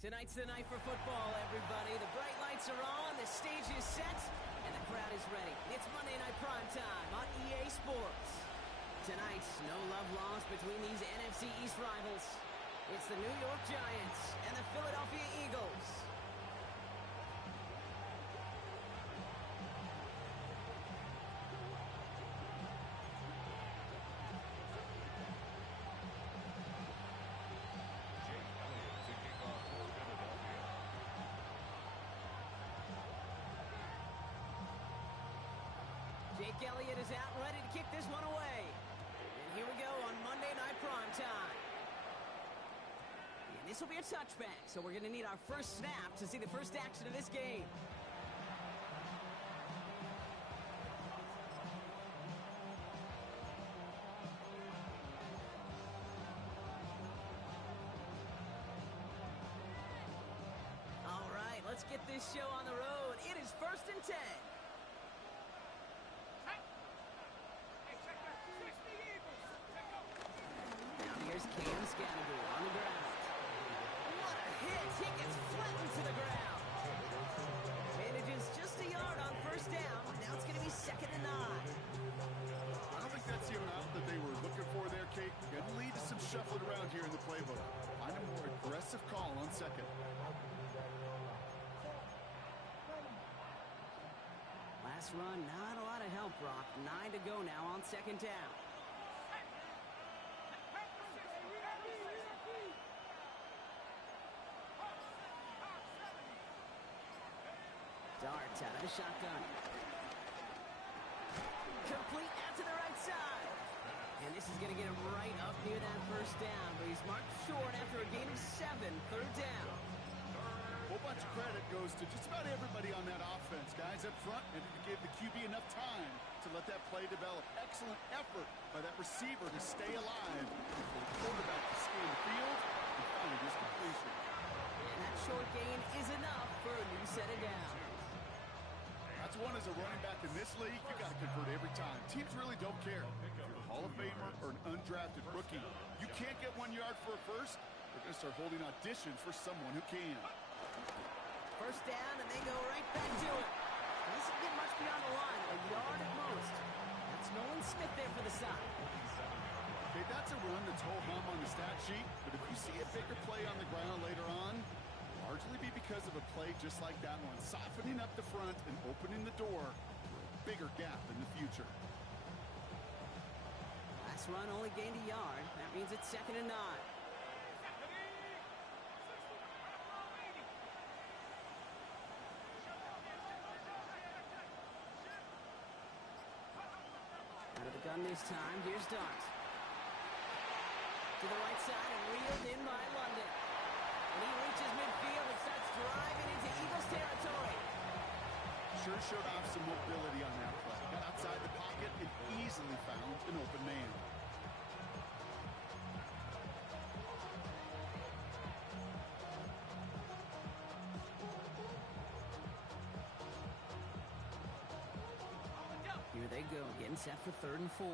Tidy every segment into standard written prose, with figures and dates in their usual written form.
Tonight's the night for football, everybody. The bright lights are on, the stage is set, and the crowd is ready. It's Monday Night Primetime on EA Sports. Tonight, no love lost between these NFC East rivals. It's the New York Giants and the Philadelphia Eagles. Jake Elliott is out and ready to kick this one away. And here we go on Monday Night Primetime. And this will be a touchback, so we're going to need our first snap to see the first action of this game. All right, let's get this show on the road. It is 1st and 10. Here's Cam Scannable on the ground. What a hit! He gets flattened to the ground. Manages just a yard on first down. Now it's going to be 2nd and 9. I don't think that's the amount that they were looking for there, Kate. Going to lead to some shuffling around here in the playbook. Find a more aggressive call on 2nd. Last run, not a lot of help, Brock. 9 to go now on 2nd down. Darts out of the shotgun. Complete out to the right side. And this is going to get him right up near that first down. But he's marked short after a gain of 7. 3rd down. A whole bunch of credit goes to just about everybody on that offense. Guys up front needed to give the QB enough time to let that play develop. Excellent effort by that receiver to stay alive. For the quarterback to scan the field and find his completion. And that short gain is enough for a new set of downs. That's one as a running back in this league, you got to convert every time. Teams really don't care. If you're a Hall of Famer or an undrafted rookie, you can't get 1 yard for a first, they're going to start holding auditions for someone who can. First down, and they go right back to it. This doesn't get much beyond the line, a yard at most. That's Nolan Smith there for the side. Okay, that's a run that's ho-hum on the stat sheet, but if you see a bigger play on the ground later on, largely be because of a play just like that one, softening up the front and opening the door for a bigger gap in the future. Last run only gained a yard. That means it's 2nd and 9. Out of the gun this time. Here's Dart. To the right side and reeled in by London. And he reaches midfield and starts driving into Eagles territory. Sure showed off some mobility on that play. Got outside the pocket and easily found an open man. Here they go, getting set for 3rd and 4.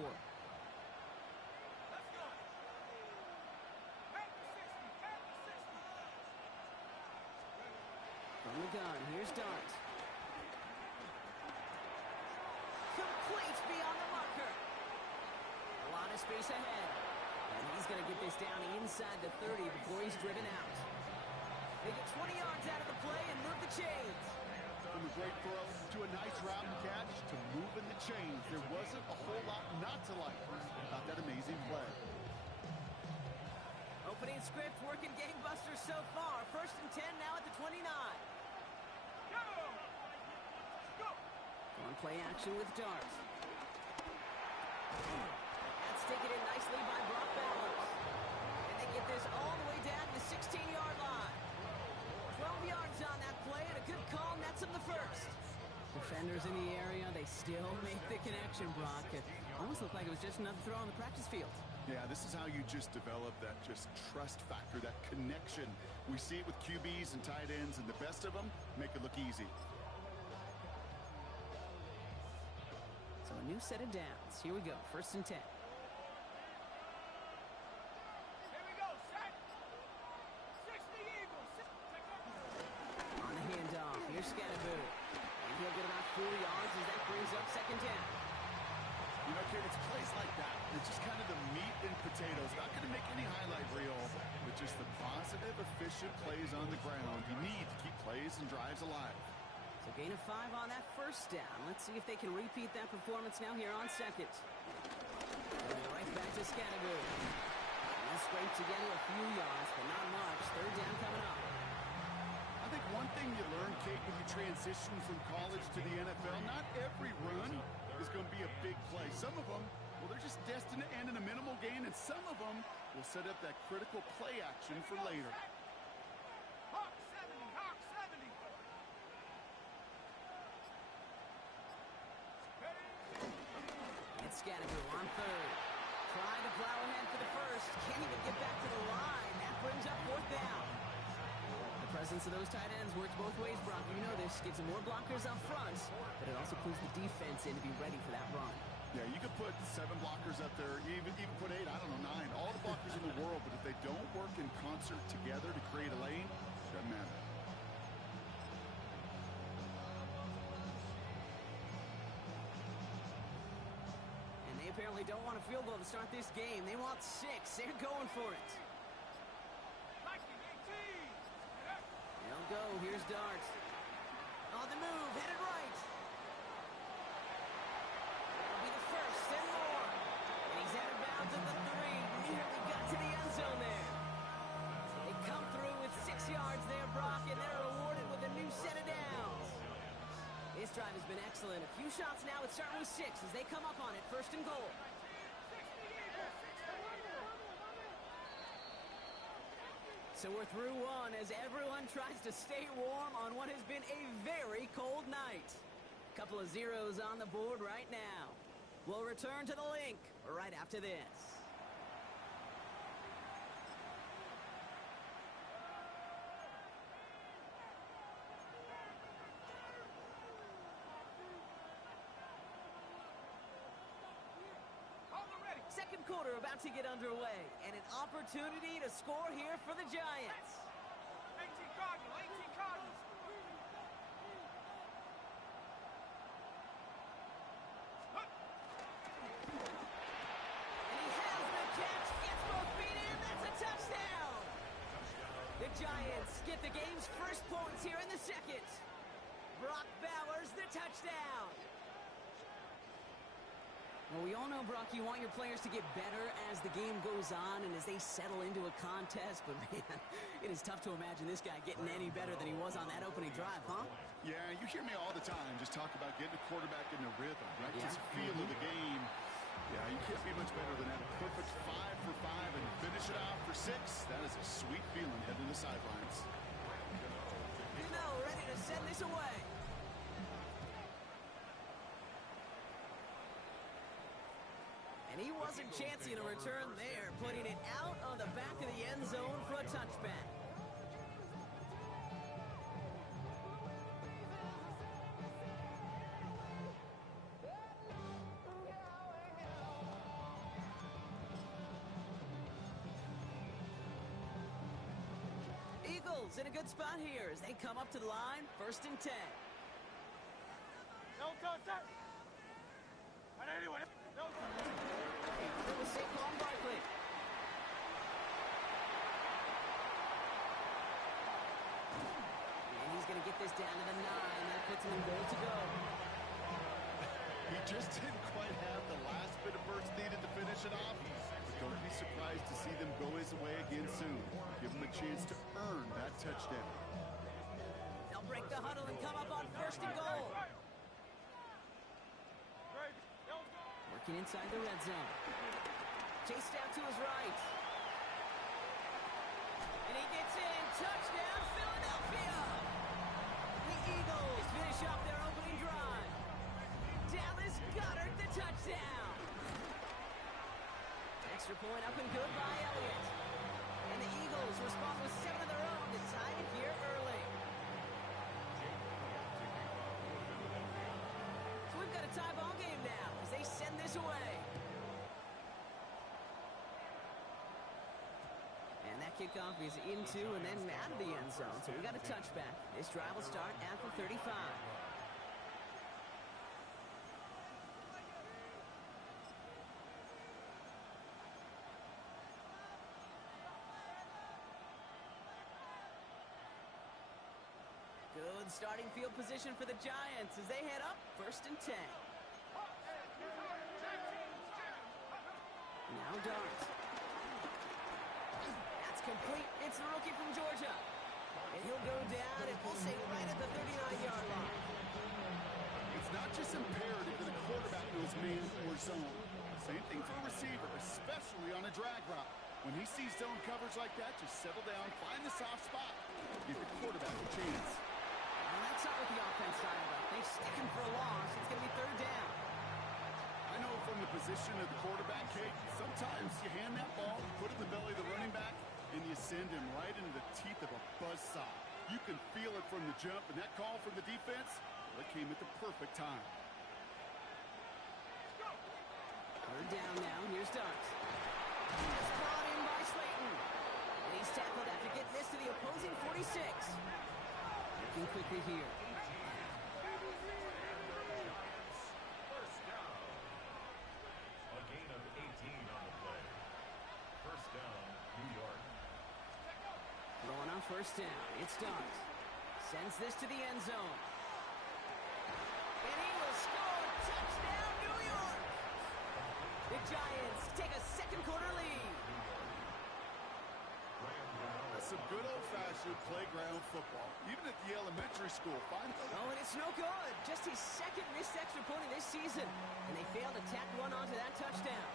From the gun, here's Dart. Complete beyond the marker. A lot of space ahead. And he's going to get this down inside the 30 before he's driven out. They get 20 yards out of the play and move the chains. From a great throw to a nice route and catch to moving the chains, there wasn't a whole lot not to like about that amazing play. Opening script working gangbusters so far. 1st and 10 now at the 29. On play action with Dart. That's taken in nicely by Brock Bowers. And they get this all the way down to the 16-yard line. 12 yards on that play and a good call nets him the first. Defenders in the area, they still make the connection, Brock. It almost looked like it was just another throw on the practice field. Yeah, this is how you just develop that just trust factor, that connection. We see it with QBs and tight ends, and the best of them make it look easy. So a new set of downs. Here we go, 1st and 10. Here we go, set. 60 Eagles. efficient plays on the ground. You need to keep plays and drives alive. So gain of 5 on that first down. Let's see if they can repeat that performance now here on second. Going right back to Scattergood. He'll scrape together a few yards, but not much. Third down coming up. I think one thing you learn, Kate, when you transition from college to the NFL, not every run is going to be a big play. Some of them, well, they're just destined to end in a minimal gain, and some of them will set up that critical play action for later. Hawk 70, Hawk 70. It's Scattergood on third. Trying to plow ahead for the first. Can't even get back to the line. That brings up fourth down. The presence of those tight ends works both ways, Brock. You know this. Gives them more blockers up front, but it also pulls the defense in to be ready for that run. Yeah, you could put 7 blockers up there, even put 8, I don't know, 9. All the blockers in the world, but if they don't work in concert together to create a lane, it doesn't matter. And they apparently don't want a field goal to start this game. They want 6. They're going for it. They'll go. Here's Dart. On the move, headed right. That'll be the first and more. And he's out of bounds at the 3. Nearly got to the end zone there. They come through with 6 yards there, Brock, and they're rewarded with a new set of downs. This drive has been excellent. A few shots now. It's starting with 6 as they come up on it. First and goal. So we're through one as everyone tries to stay warm on what has been a very cold night. Couple of zeros on the board right now. We'll return to the link right after this. Second quarter about to get underway, and an opportunity to score here for the Giants. 18 Cardinals, 18 Cardinals. And he has the catch, gets both feet in, that's a touchdown! The Giants get the game's first points here in the second. Brock Bowers, the touchdown. Well, we all know, Brock, you want your players to get better as the game goes on and as they settle into a contest. But, man, it is tough to imagine this guy getting any better than he was on that opening drive, huh? Yeah, you hear me all the time just talk about getting a quarterback in the rhythm, right? Yeah. Just feel of the game. Yeah, you can't be much better than that. A perfect 5 for 5 and finish it off for 6. That is a sweet feeling heading to the sidelines. You know, ready to send this away. And he wasn't chancing a return there, putting it out on the back of the end zone for a touchback. Eagles in a good spot here as they come up to the line, 1st and 10. No contact. And anyway, no contact. It was Saquon Barkley. And he's going to get this down to the 9. That puts him in goal to go. He just didn't quite have the last bit of burst needed to finish it off. But don't be surprised to see them go his way again soon. Give him a chance to earn that touchdown. They'll break the huddle and come up on 1st and goal. Working inside the red zone. Chased out to his right. And he gets in. Touchdown, Philadelphia! The Eagles finish off their opening drive. Dallas Goedert, the touchdown. Extra point up and good by Elliott. And the Eagles respond with 7 of their own to tie it here early. So we've got a tie ball game now as they send this away. And that kickoff is into and then out of the end zone. So we got a touchback. This drive will start at the 35. Excellent starting field position for the Giants as they head up 1st and 10. Now Dart. That's complete. It's the rookie from Georgia. And he'll go down, and we'll say right at the 39-yard line. It's not just imperative that the quarterback knows man or zone. Same thing for a receiver, especially on a drag route. When he sees zone coverage like that, just settle down, find the soft spot, give the quarterback a chance. Well, that's not what the offense side of it. They stick him for a loss. It's going to be 3rd down. I know from the position of the quarterback, Kate, sometimes you hand that ball, put it in the belly of the running back, and you send him right into the teeth of a buzzsaw. You can feel it from the jump, and that call from the defense, well, it came at the perfect time. 3rd down now. Here's Dart. Just brought in by Slayton. And he's tackled after getting this to the opposing 46. Looking quickly here. First down. A gain of 18 on the play. First down, New York. Throwing on 1st down. It's Dart. Sends this to the end zone. And he will score. Touchdown, New York. The Giants take a second-quarter lead. That's some good old-fashioned playground football. Even at the elementary school, fine. Oh, and it's no good. Just his 2nd missed extra point of this season. And they failed to tack one onto that touchdown.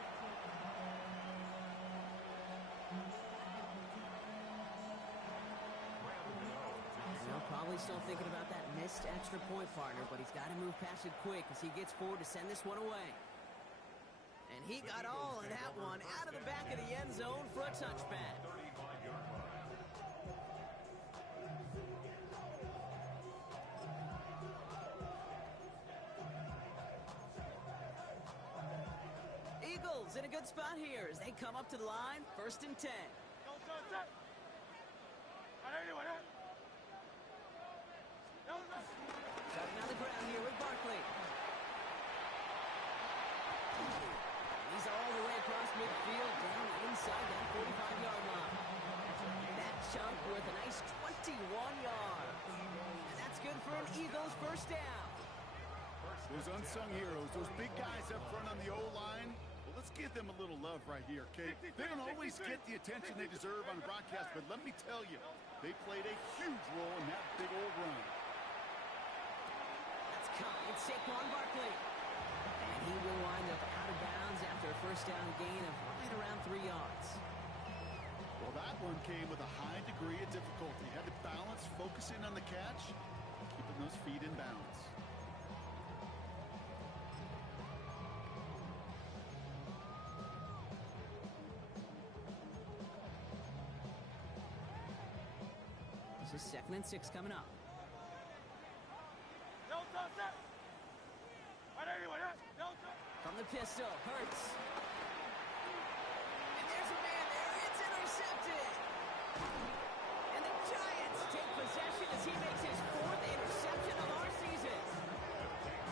Well, probably still thinking about that missed extra point, partner, but he's got to move past it quick as he gets forward to send this one away. And he got all of that one out of the back of the end zone for a touchback. 35-yard line. Eagles in a good spot here as they come up to the line, 1st and 10. Starting on the ground here with Barkley. He's all the way across midfield, down inside that 45-yard line. That chunk worth a nice 21 yards. And that's good for an Eagles 1st down. Those unsung heroes, those big guys up front on the O-line, well, let's give them a little love right here, Kate. They don't always get the attention they deserve on the broadcast, but let me tell you, they played a huge role in that big old run. That's caught. It's Saquon Barkley. And he will wind up out of bounds after a 1st down gain of right around 3 yards. Well, that one came with a high degree of difficulty. Had to balance, focusing on the catch, keeping those feet in bounds. This is 2nd and 6 coming up. From the pistol, Hurts. And there's a man there. It's intercepted. And the Giants take possession as he makes his 4th interception of our season.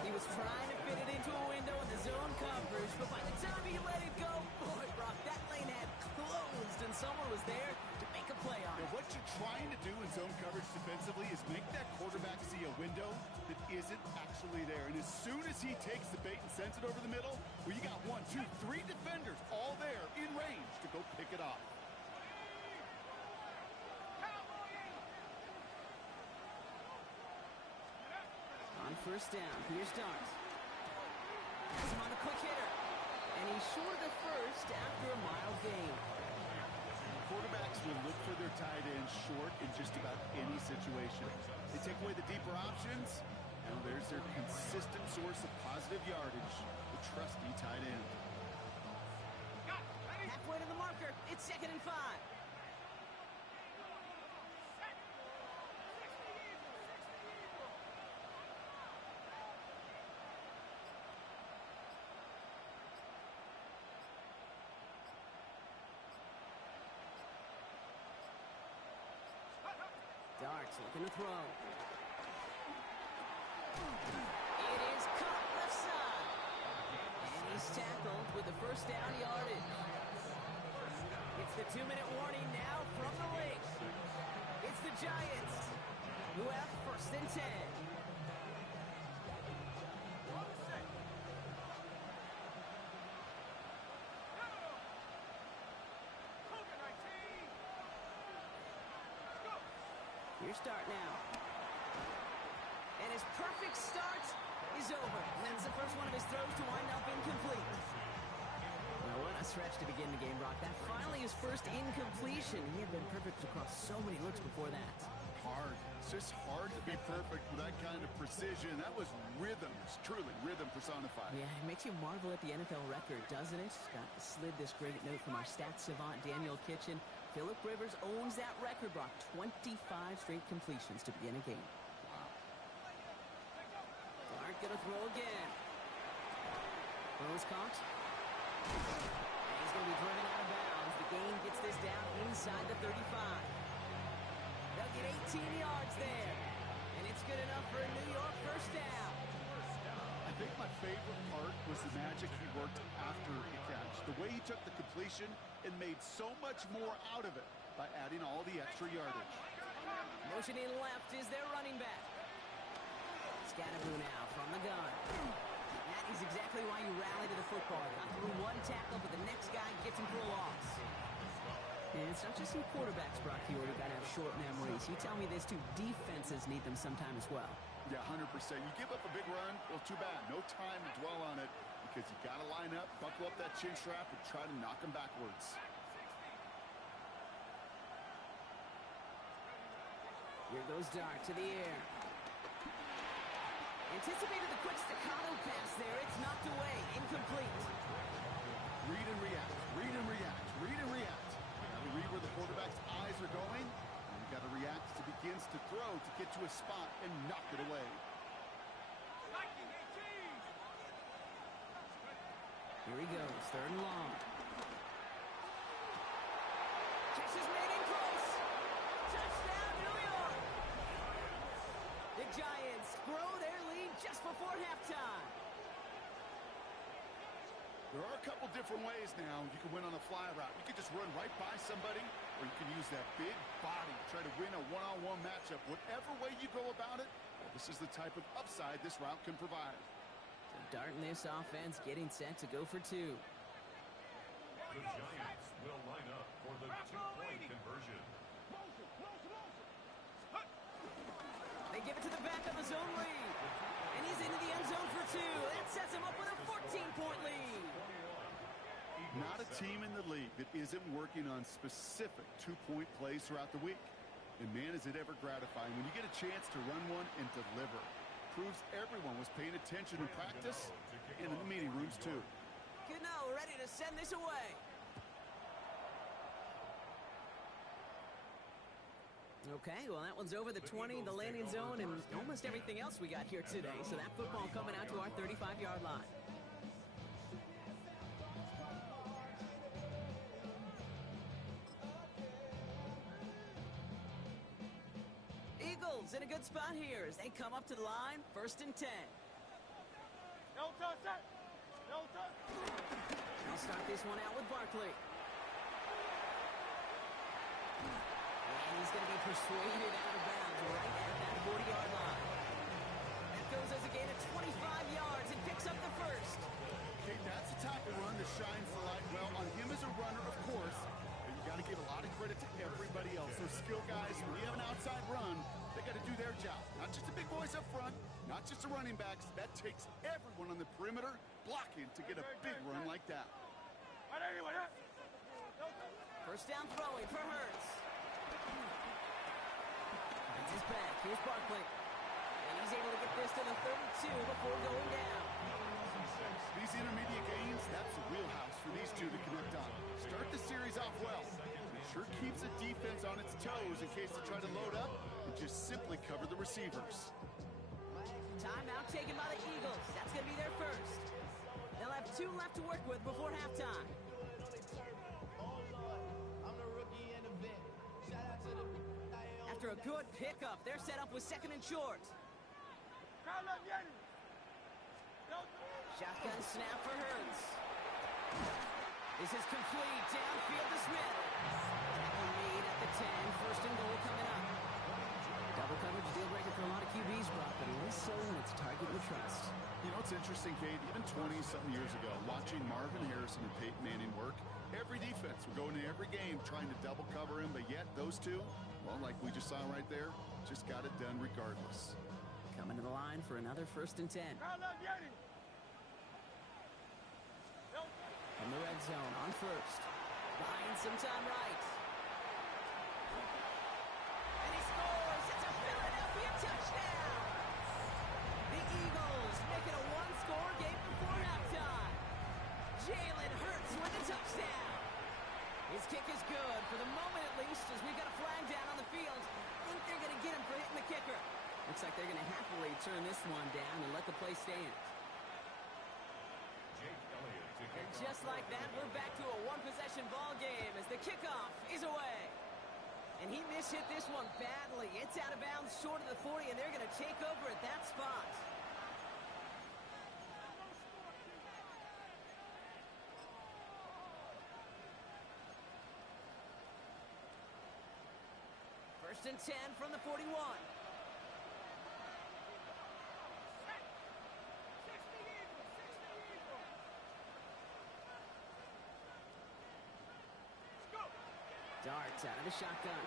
He was trying to fit it into a window in the zone coverage, but by the time he let it go, boy, Brock, that lane had closed, and someone was there to make a play on it. Now, what you're trying to do in zone coverage defensively is make that quarterback see a window that isn't actually there. And as soon as he takes the bait and sends it over the middle, well, you got 1, 2, 3 defenders all there in range to go pick it off. On 1st down, here's Dart. Has him on a quick hitter. And he's short of the 1st after a mild gain. Quarterbacks will look for their tight end short in just about any situation. They take away the deeper options, and there's their consistent source of positive yardage, the trusty tight end. Halfway to the marker, it's 2nd and 5. Darts looking to throw. It is caught left side. And he's tackled with the 1st down yardage. It's the 2-minute warning now from the lake. It's the Giants UF first and 10. Your start now. And his perfect start is over. That's the first one of his throws to wind up incomplete. Well, what a stretch to begin the game, Brock. That finally his first incompletion. He had been perfect across so many looks before that. Hard. It's just hard to be perfect with that kind of precision. That was rhythm. It's truly rhythm personified. Yeah, it makes you marvel at the NFL record, doesn't it? Got slid this great note from our stats savant, Daniel Kitchen. Phillip Rivers owns that record, Brock. 25 straight completions to begin a game. Wow. Clark gonna throw again. Throws caught. And he's gonna be driven out of bounds. The game gets this down inside the 35. They'll get 18 yards there. And it's good enough for a New York first down. I think my favorite part was the magic he worked after the catch. The way he took the completion and made so much more out of it by adding all the extra yardage. Motioning left is their running back. Scatterboo now from the gun. That is exactly why you rally to the football. Got through one tackle, but the next guy gets him for a loss. And it's not just some quarterbacks, Brock, you got to have short memories. You tell me this too, defenses need them sometime as well. Yeah, 100%. You give up a big run, well, too bad. No time to dwell on it because you got to line up, buckle up that chin strap, and try to knock them backwards. Here goes Dart to the air. Anticipated the quick staccato pass there. It's knocked away. Incomplete. Read and react. Read and react. Read and react. You got to read where the quarterback's eyes are going. And you got to react as he begins to throw to get to a spot and knock it away. Here he goes. Third and long. Catch is made in close. Touchdown, New York. The Giants grow their lead just before halftime. There are a couple different ways now. You can win on a fly route. You can just run right by somebody, or you can use that big body, try to win a one-on-one matchup. Whatever way you go about it, well, this is the type of upside this route can provide. So Dart in this offense getting set to go for two. The Giants will line up for the two-point conversion. They give it to the back of his own lead. And he's into the end zone for two. That sets him up with a 14-point lead. Not a team in the league that isn't working on specific two-point plays throughout the week. And man, is it ever gratifying when you get a chance to run one and deliver. Proves everyone was paying attention in practice and in the meeting rooms too. Good now, ready to send this away. Okay, well, that one's over the 20, the landing zone, and almost everything else we got here today. So that football coming out to our 35-yard line. Eagles in a good spot here as they come up to the line, 1st and 10. No touch, sir. No touch. I'll start this one out with Barkley. And he's going to be persuaded out of bounds right at that 40-yard line. That goes as a gain of 25 yards and picks up the first. Okay, that's the type of run that shines the light well on him as a runner, of course. But you got to give a lot of credit to everybody else. Those skill guys, when you have an outside run, they got to do their job. Not just the big boys up front, not just the running backs. That takes everyone on the perimeter blocking to get a big run like that. First down throwing for Hurts. That's his back. Here's Barkley. And he's able to get this to the 32 before going down. These intermediate gains, that's the wheelhouse for these two to connect on. Start the series off well. It sure keeps the defense on its toes in case they try to load up and just simply cover the receivers. Timeout taken by the Eagles. That's going to be their first. They'll have 2 left to work with before halftime. After a good pickup, they're set up with 2nd and short. Shotgun snap for Hurts. This is complete. Downfield to Smith. Tackle made at the 10. 1st and goal coming up. Double coverage deal It's interesting, Kate, even 20-something years ago, watching Marvin Harrison and Peyton Manning work, every defense would go into every game trying to double cover him, but yet those two, well, like we just saw right there, just got it done regardless. Coming to the line for another 1st and 10. From the red zone on 1st. Buying some time right. And he scores! It's a Philadelphia touchdown! The Eagles make it a one-score game before halftime. Jalen Hurts with a touchdown. His kick is good, for the moment at least, as we've got a flag down on the field. I think they're going to get him for hitting the kicker. Looks like they're going to happily turn this one down and let the play stand. And just like that, we're back to a one-possession ball game as the kickoff is away. And he mishit this one badly. It's out of bounds short of the 40, and they're going to take over at that spot. First and 10 from the 41. Darts out of the shotgun.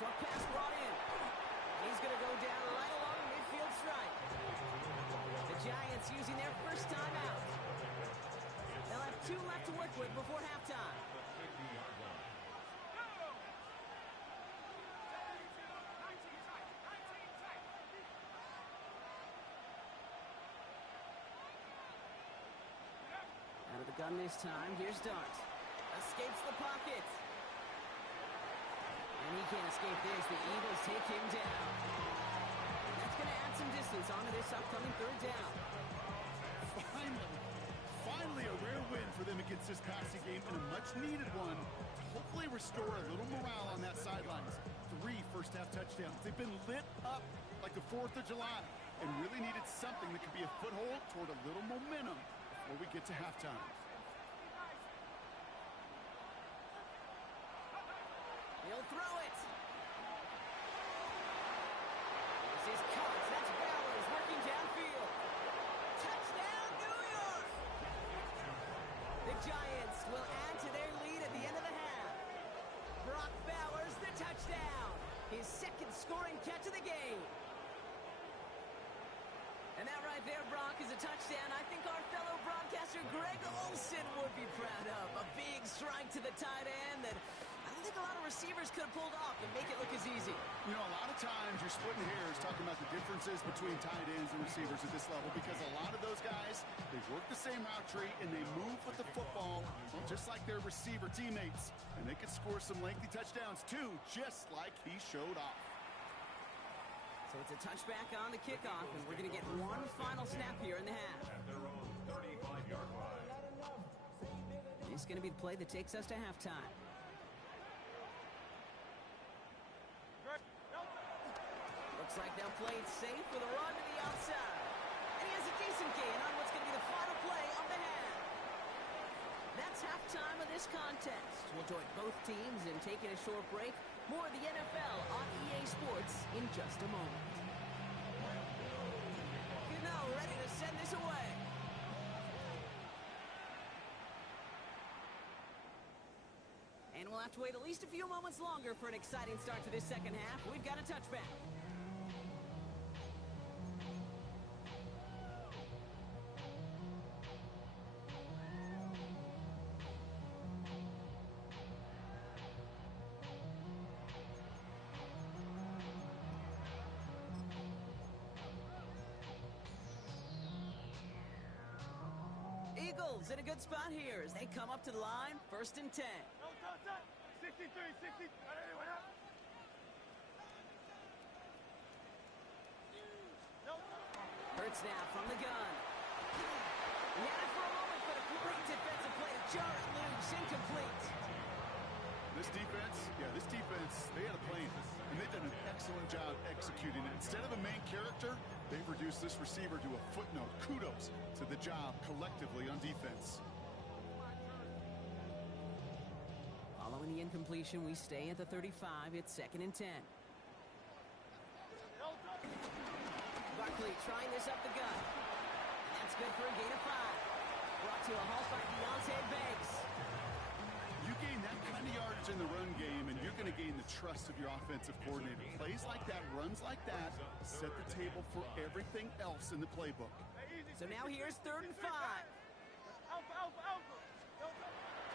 Short pass brought in. He's going to go down right along the midfield stripe. The Giants using their first time out. They'll have 2 left to work with before halftime. Out of the gun this time. Here's Dart. Escapes the pocket. And he can't escape this. The Eagles take him down. That's going to add some distance onto this upcoming 3rd down. Finally a rare win for them against this passing game, and a much-needed one to hopefully restore a little morale on that sidelines. 3 first-half touchdowns. They've been lit up like the 4th of July and really needed something that could be a foothold toward a little momentum before we get to halftime. He'll throw it. This is caught. That's Bowers working downfield. Touchdown, New York! The Giants will add to their lead at the end of the half. Brock Bowers, the touchdown. His 2nd scoring catch of the game. And that right there, Brock, is a touchdown I think our fellow broadcaster Greg Olsen would be proud of. A big strike to the tight end that I don't think a lot of receivers could have pulled off and make it look as easy. You know, a lot of times you're splitting hairs talking about the differences between tight ends and receivers at this level, because a lot of those guys, they work the same route tree and they move with the football, well, just like their receiver teammates. And they can score some lengthy touchdowns too, just like he showed off. So it's a touchback on the kickoff, and we're going to get one final snap here in the half. At their own 35-yard line. This is going to be the play that takes us to halftime. Looks like they'll play it safe with a run to the outside. And he has a decent gain on what's going to be the final play of the half. That's halftime of this contest. We'll join both teams in taking a short break. More of the NFL on EA Sports in just a moment. You know, ready to send this away. And we'll have to wait at least a few moments longer for an exciting start to this 2nd half. We've got a touchback. Eagles in a good spot here as they come up to the line. 1st and 10. 63, 60. Hurts now from the gun. He had it for a moment, but a great defensive play to jar it loose. Incomplete. This defense, they had a plan, and they've done an excellent job executing it. Instead of a main character, they've reduced this receiver to a footnote. Kudos to the job collectively on defense. Following the incompletion, we stay at the 35. It's 2nd and 10. Barkley trying this up the gut. That's good for a gain of 5. Brought to a halt by Deontay Banks. You gain that kind of yardage in the run game, and you're going to gain the trust of your offensive coordinator. Plays like that, runs like that, set the table for everything else in the playbook. So now here's 3rd and 5. Alpha, alpha, alpha.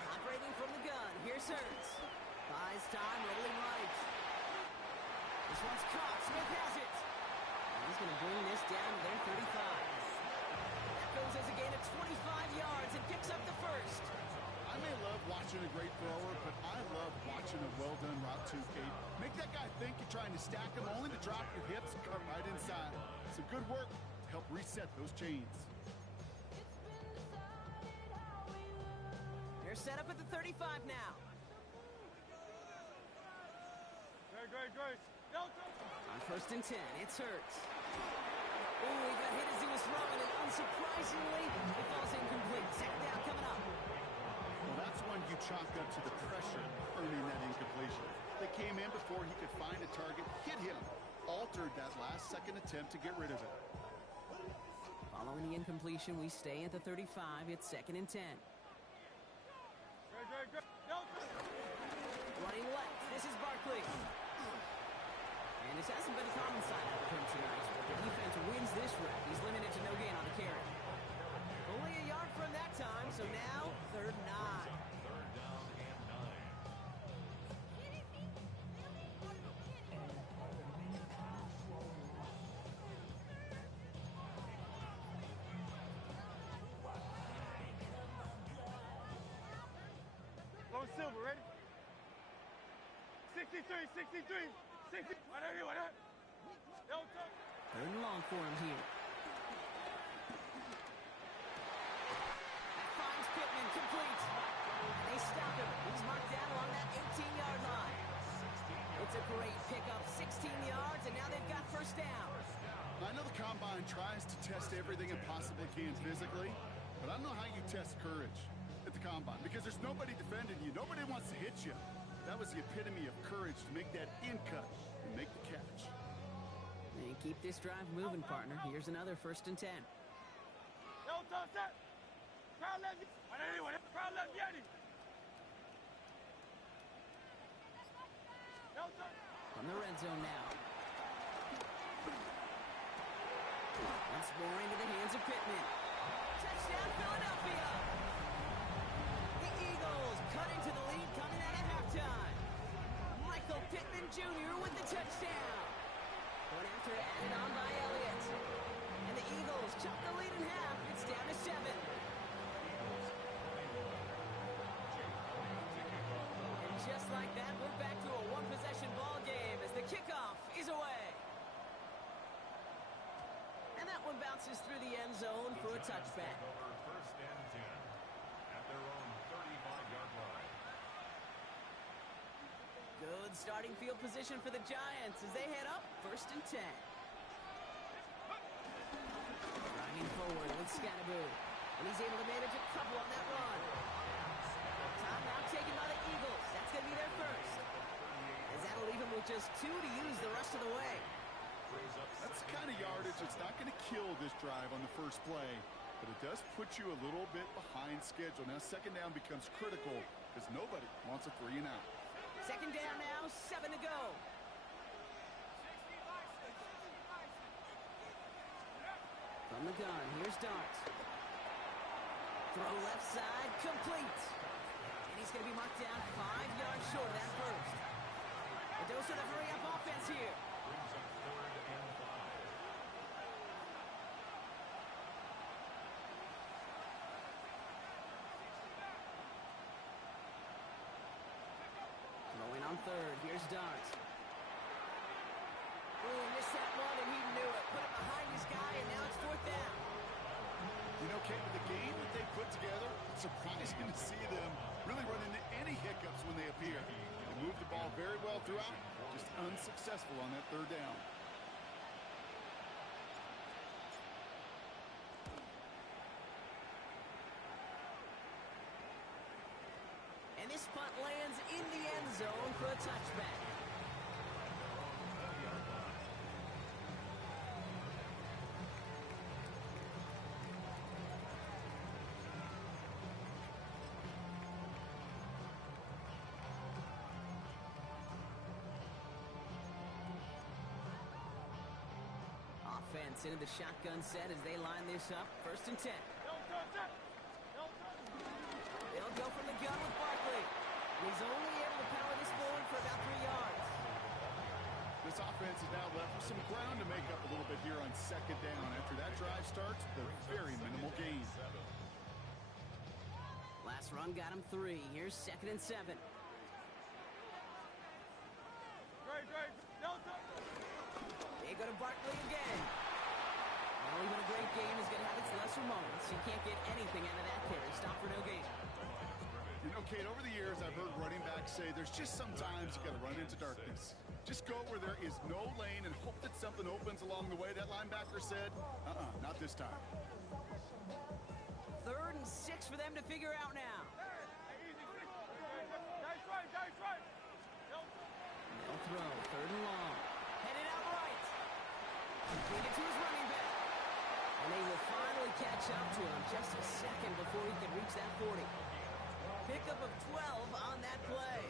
Operating from the gun. Here's Hurts. Buys time, rolling right. This one's caught. Smith has it. And he's going to bring this down to their 35. That goes as a gain of 25 yards and picks up the first. I may love watching a great thrower, but I love watching a well-done route to Kate. Make that guy think you're trying to stack him, only to drop your hips and cut right inside. Some good work to help reset those chains. They're set up at the 35 now. Great. On 1st and 10, it's Hurts. Ooh, he got hit as he was throwing, and unsurprisingly, it falls incomplete. 2nd down coming up. Well, that's one you chalk up to the pressure earning that incompletion. They came in before he could find a target, hit him, altered that last-second attempt to get rid of it. Following the incompletion, we stay at the 35. It's 2nd and 10. Running left, this is Barkley. And this hasn't been a common sight out of him tonight, but the defense wins this rep. He's limited to no gain on the carry. Only a yard from that time, so now 3rd and 9. 3rd down and 9. Low silver, ready? 63. 60. What are you? Don't touch. 3rd and long for him here. That finds Pittman, complete. They stop him. He's marked down along that 18-yard line. It's a great pickup, 16 yards, and now they've got 1st down. I know the Combine tries to test everything it possibly can physically, but I don't know how you test courage at the Combine, because there's nobody defending you. Nobody wants to hit you. That was the epitome of courage to make that in cut and make the catch. And keep this drive moving, partner. Here's another 1st and 10. Don't touch that. Crowd left. Crowd left Yeti. Don't touch. From the red zone now. Once more into the hands of Pittman. Touchdown, Philadelphia! The Eagles cut into the lead coming out of halftime. Michael Pittman Jr. with the touchdown. One after added on by Elliott. And the Eagles chop the lead in half. It's down to 7. And just like that, we're back to a one-possession ball game as the kickoff is away. And that one bounces through the end zone for a touchback. Over 1st and 10 at their own 35-yard line. Good starting field position for the Giants as they head up 1st and 10. Driving forward with Scattaboo. And he's able to manage a couple on that run. Time now taken by the Eagles. That's going to be their first. As that'll leave him with just 2 to use the rest of the way. That's the kind of yardage that's not going to kill this drive on the first play, but it does put you a little bit behind schedule. Now 2nd down becomes critical because nobody wants a 3 and out. 2nd down now, 7 to go. From the gun, here's Dart. Throw left side, complete. And he's going to be marked down 5 yards short of that first. A dose of the hurry-up offense here. Brings up 3rd and 5. Throwing on 3rd, here's Dart. Ooh, missed that one, and he knew it. Put it behind his guy, and now it's 4th down. You know, Kate, with the game that they put together, it's surprising to see them really run into any hiccups when they appear. They move the ball very well throughout, just unsuccessful on that 3rd down. And this punt lands in the end zone for a touchback. offense into the shotgun set as they line this up. 1st and 10. They'll go from the gun with Barkley. He's only able to power this forward for about 3 yards. This offense is now left with some ground to make up a little bit here on 2nd down. After that drive starts, they're very minimal gain. Last run got him 3. Here's 2nd and 7. They go to Barkley again. Well, even a great game is going to have its lesser moments. You can't get anything out of that carry. Stop for no gain. You know, Kate, over the years, I've heard running backs say there's just sometimes you got to run into darkness. Just go where there is no lane and hope that something opens along the way. That linebacker said, not this time. 3rd and 6 for them to figure out now. They'll throw. 3rd and long. Headed out right. Bring it to his running back. And they will finally catch up to him just a second before he can reach that 40. Pickup of 12 on that play.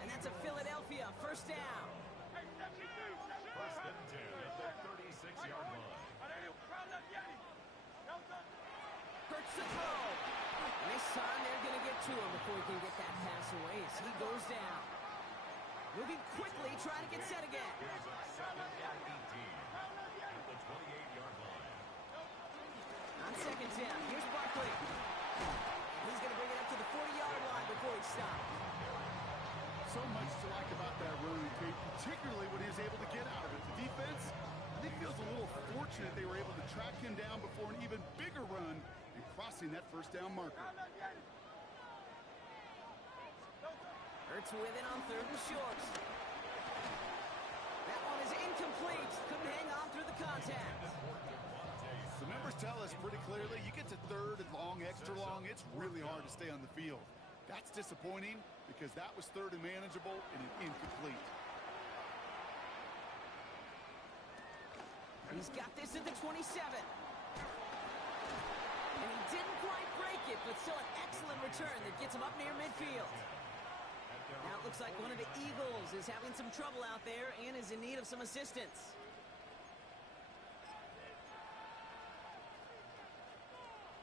And that's a Philadelphia 1st down. 1st and 10 at the 36-yard line. Hurts the throw. And this time they're going to get to him before he can get that pass away as he goes down. Moving quickly, trying to get set again. Here's a 2nd and 18 at the 28-yard line. On 2nd down, here's Barkley. He's going to bring it up to the 40-yard line before he stops. So much to like about that run, Kate, particularly what he was able to get out of it. The defense, I think, feels a little fortunate they were able to track him down before an even bigger run and crossing that 1st down marker. Hurts with it on 3rd and short. That one is incomplete. Couldn't hang on through the contact. The numbers tell us pretty clearly, you get to 3rd and long, extra long, it's really hard to stay on the field. That's disappointing because that was 3rd and manageable and an incomplete. He's got this at the 27. And he didn't quite break it, but still an excellent return that gets him up near midfield. Now it looks like one of the Eagles is having some trouble out there and is in need of some assistance.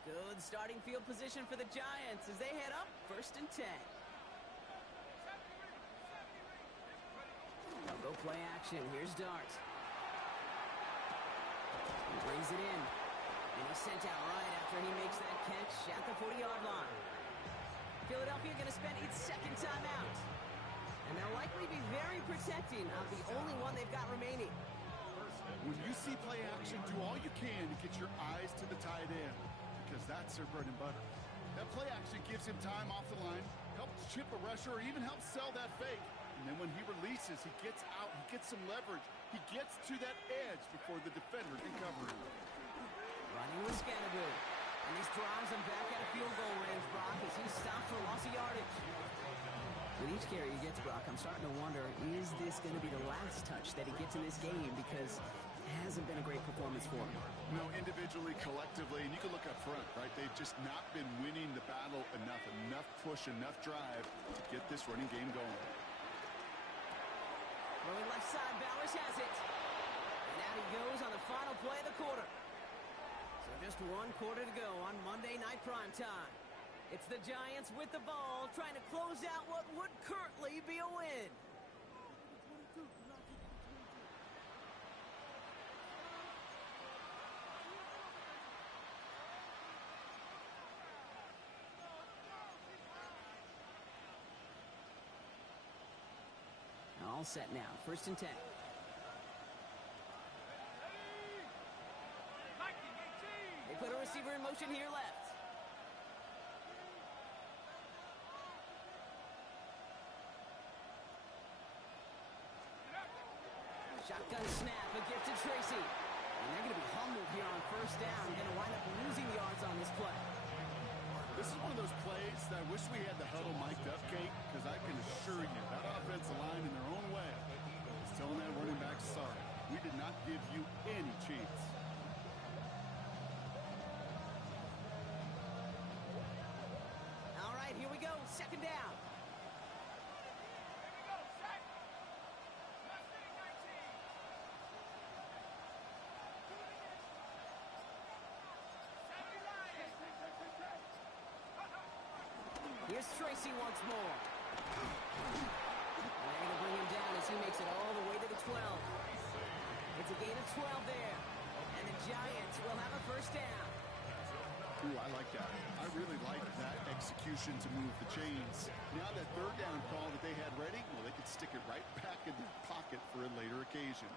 Good starting field position for the Giants as they head up 1st and 10. They'll go play action. Here's Dart. He brings it in. And he's sent out right after he makes that catch at the 40-yard line. Philadelphia going to spend its 2nd timeout. And they'll likely be very protecting of the only one they've got remaining. When you see play action, do all you can to get your eyes to the tight end, because that's their bread and butter. That play action gives him time off the line, helps chip a rusher, or even helps sell that fake. And then when he releases, he gets out, he gets some leverage. He gets to that edge before the defender can cover him. Running with Scannaboo. And this drives him back at a field goal range, Brock, as he stops for loss of yardage. With each carry he gets, Brock, I'm starting to wonder, is this going to be the last touch that he gets in this game? Because it hasn't been a great performance for him. No, individually, collectively, and you can look up front, right? They've just not been winning the battle enough push, enough drive to get this running game going. Rolling left side, Bowers has it. And out he goes on the final play of the quarter. So just 1 quarter to go on Monday Night Primetime. It's the Giants with the ball, trying to close out what would currently be a win. All set now, 1st and 10. They put a receiver in motion here left. Shotgun snap, a gift to Tracy. And they're going to be humbled here on 1st down. Going to wind up losing yards on this play. This is one of those plays that I wish we had the huddle mic'd up, Kate, because I can assure you that offensive line in their own way is telling that running back, sorry, we did not give you any chance. All right, here we go. 2nd down. Here's Tracy once more. And they're going to bring him down as he makes it all the way to the 12. It's a gain of 12 there. And the Giants will have a first down. Ooh, I like that. I really like that execution to move the chains. Now that third down call that they had ready, well, they could stick it right back in their pocket for a later occasion.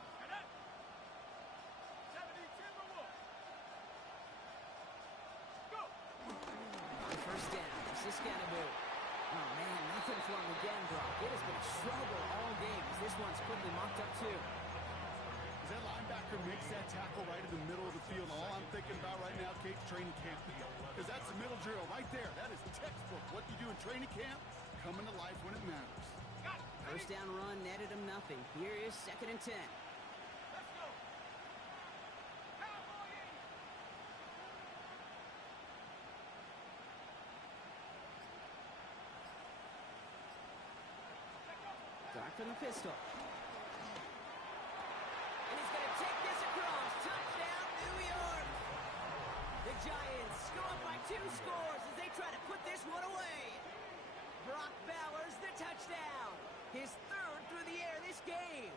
On first down, Siskanaboo. Oh, man, nothing for him again, Brock. It has been a struggle all game as this one's quickly mocked up, too. As that linebacker makes that tackle right in the middle of the field, all I'm thinking about right now, Kate, training camp. Because that's the middle drill right there. That is textbook. What you do in training camp, coming to life when it matters. First down run netted him nothing. Here is 2nd and 10. Let's go. Cowboy 80. Dark from the pistol. And he's going to take this across. Touchdown, New York. The Giants go up by 2 scores as they try to put this one away. Brock Bowers the touchdown. His 3rd through the air this game.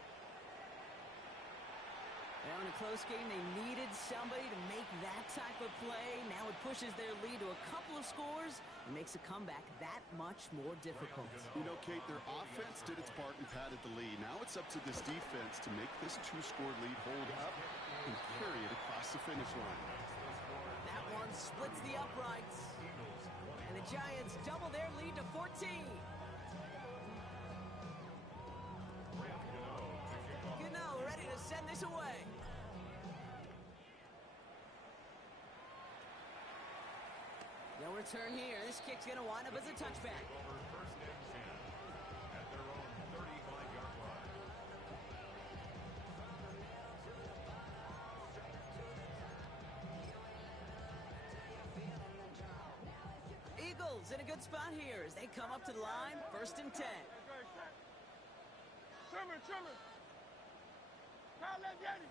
Now in a close game, they needed somebody to make that type of play. Now it pushes their lead to a couple of scores and makes a comeback that much more difficult. You know, Kate, their offense did its part and padded the lead. Now it's up to this defense to make this 2-score lead hold up and carry it across the finish line. That one splits the uprights. And the Giants double their lead to 14. Gano ready to send this away. No return here. This kick's going to wind up as a touchback. First and 10 at their own 35-yard line. Eagles in a good spot here as they come up to the line. 1st and 10. Trimmer. Kyle left Yeti.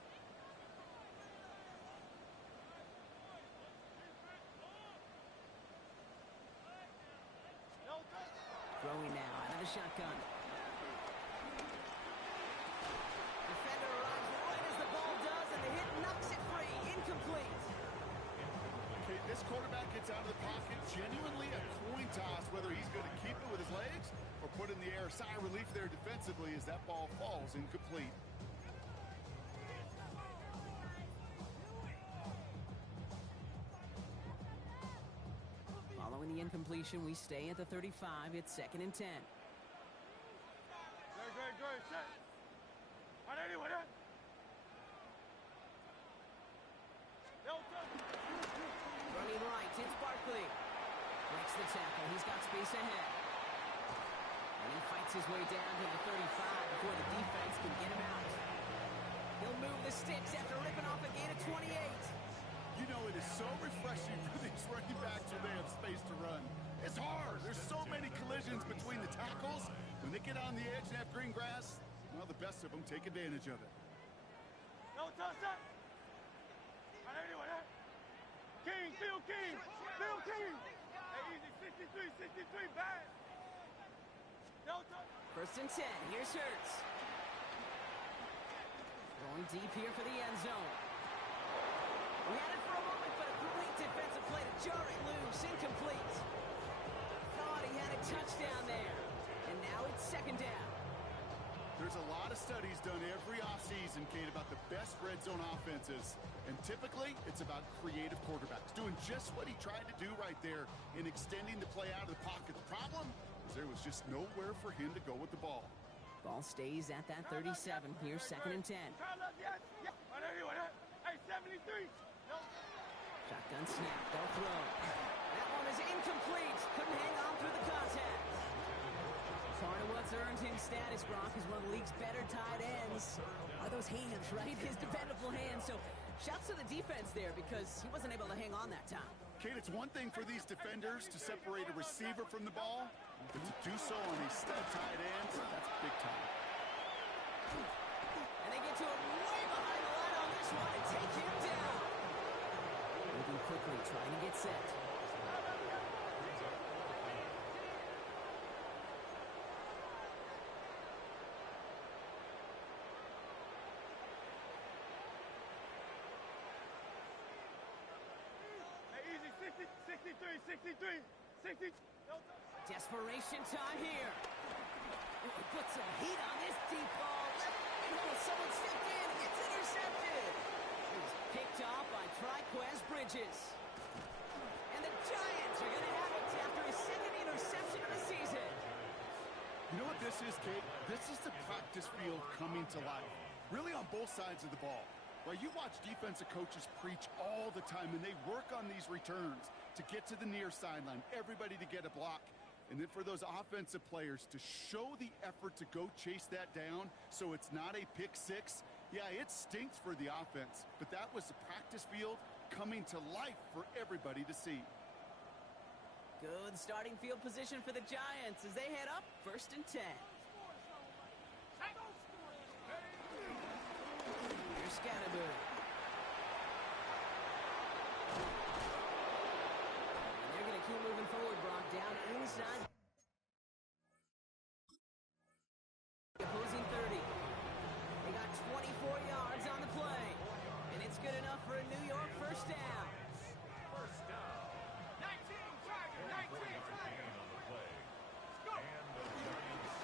Throwing now out of the shotgun. Defender arrives right as the ball does, and the hit knocks it free. Incomplete. Okay, this quarterback gets out of the pocket, genuinely a coin toss, whether he's going to keep it with his legs or put in the air. Sigh of relief there defensively as that ball falls incomplete. Following the incompletion, we stay at the 35. It's 2nd and 10. Great. Set. On anyway, that. Running right, it's Barkley. Breaks the tackle. He's got space ahead. And he fights his way down to the 35 before the defense can get him out. He'll move the sticks after ripping off a gain of 28. You know, it is so refreshing for these running backs when they have space to run. It's hard. There's so many collisions between the tackles. When they get on the edge and have green grass, well, the best of them take advantage of it. No toss up. On anyway, that. Phil King. Hey, easy. 63, bad. No toss. 1st and 10. Here's Hurts. Going deep here for the end zone. We had it for a moment, but a great defensive play to jar it loose. Incomplete. Thought he had a touchdown there. And now it's 2nd down. There's a lot of studies done every offseason, Kate, about the best red zone offenses. And typically, it's about creative quarterbacks doing just what he tried to do right there in extending the play out of the pocket. The problem is there was just nowhere for him to go with the ball. Ball stays at that 37. Here's 2nd and 10. On anyway, that. Hey, 73. No. Shotgun snap. They'll throw. That one is incomplete. Couldn't hang on through the contact. Part of what's earned him status, Brock, is one of the league's better tight ends. Are those hands, right? His dependable hands. So shouts to the defense there because he wasn't able to hang on that time. Kate, it's one thing for these defenders to separate a receiver from the ball, but to do so on these stud tight ends, that's big time. And they get to him way behind the line on this one and take him down. Moving quickly, trying to get set. 63, 60. Desperation time here. Oh, he put some heat on this deep ball. Oh, someone stepped in. It's intercepted. It was picked off by Triquez Bridges. And the Giants are going to have it after his second interception of the season. You know what this is, Kate? This is the practice field coming to life. Really on both sides of the ball. Well, you watch defensive coaches preach all the time, and they work on these returns to get to the near sideline, everybody to get a block. And then for those offensive players to show the effort to go chase that down so it's not a pick six, yeah, it stinks for the offense. But that was the practice field coming to life for everybody to see. Good starting field position for the Giants as they head up 1st and 10. Here's Scatterby. And they're going to keep moving forward, Brock, down inside the opposing 30. They got 24 yards on the play, and it's good enough for a New York first down. First down. 19, Tiger, 19, Tiger. On the play. And the Giants.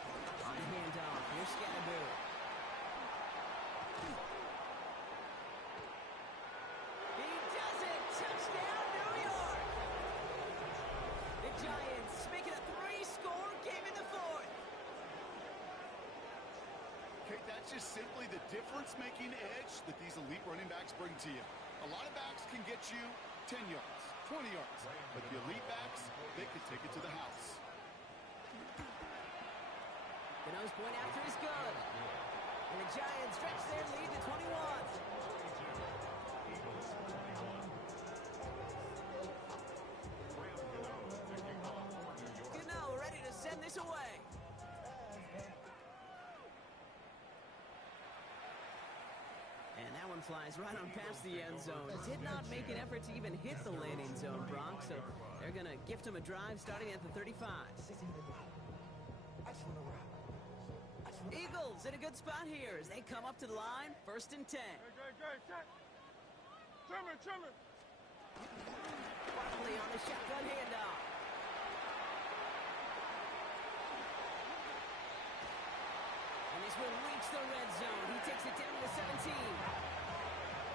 On the handoff, here's Scatterby. He does it! Touchdown, New York! The Giants make it a 3-score game in the 4th. Okay, that's just simply the difference-making edge that these elite running backs bring to you. A lot of backs can get you 10 yards, 20 yards, but the elite backs, they can take it to the house. The nose point after is good. And the Giants stretch their lead to 21. Gano ready to send this away. And that one flies right on past the end zone. Did not make an effort to even hit the landing zone, Brock, so they're going to gift him a drive starting at the 35. Eagles in a good spot here as they come up to the line, 1st and 10. Good, set. Trimmer. Barkley on the shotgun handoff. And this will reach the red zone. He takes it down to the 17.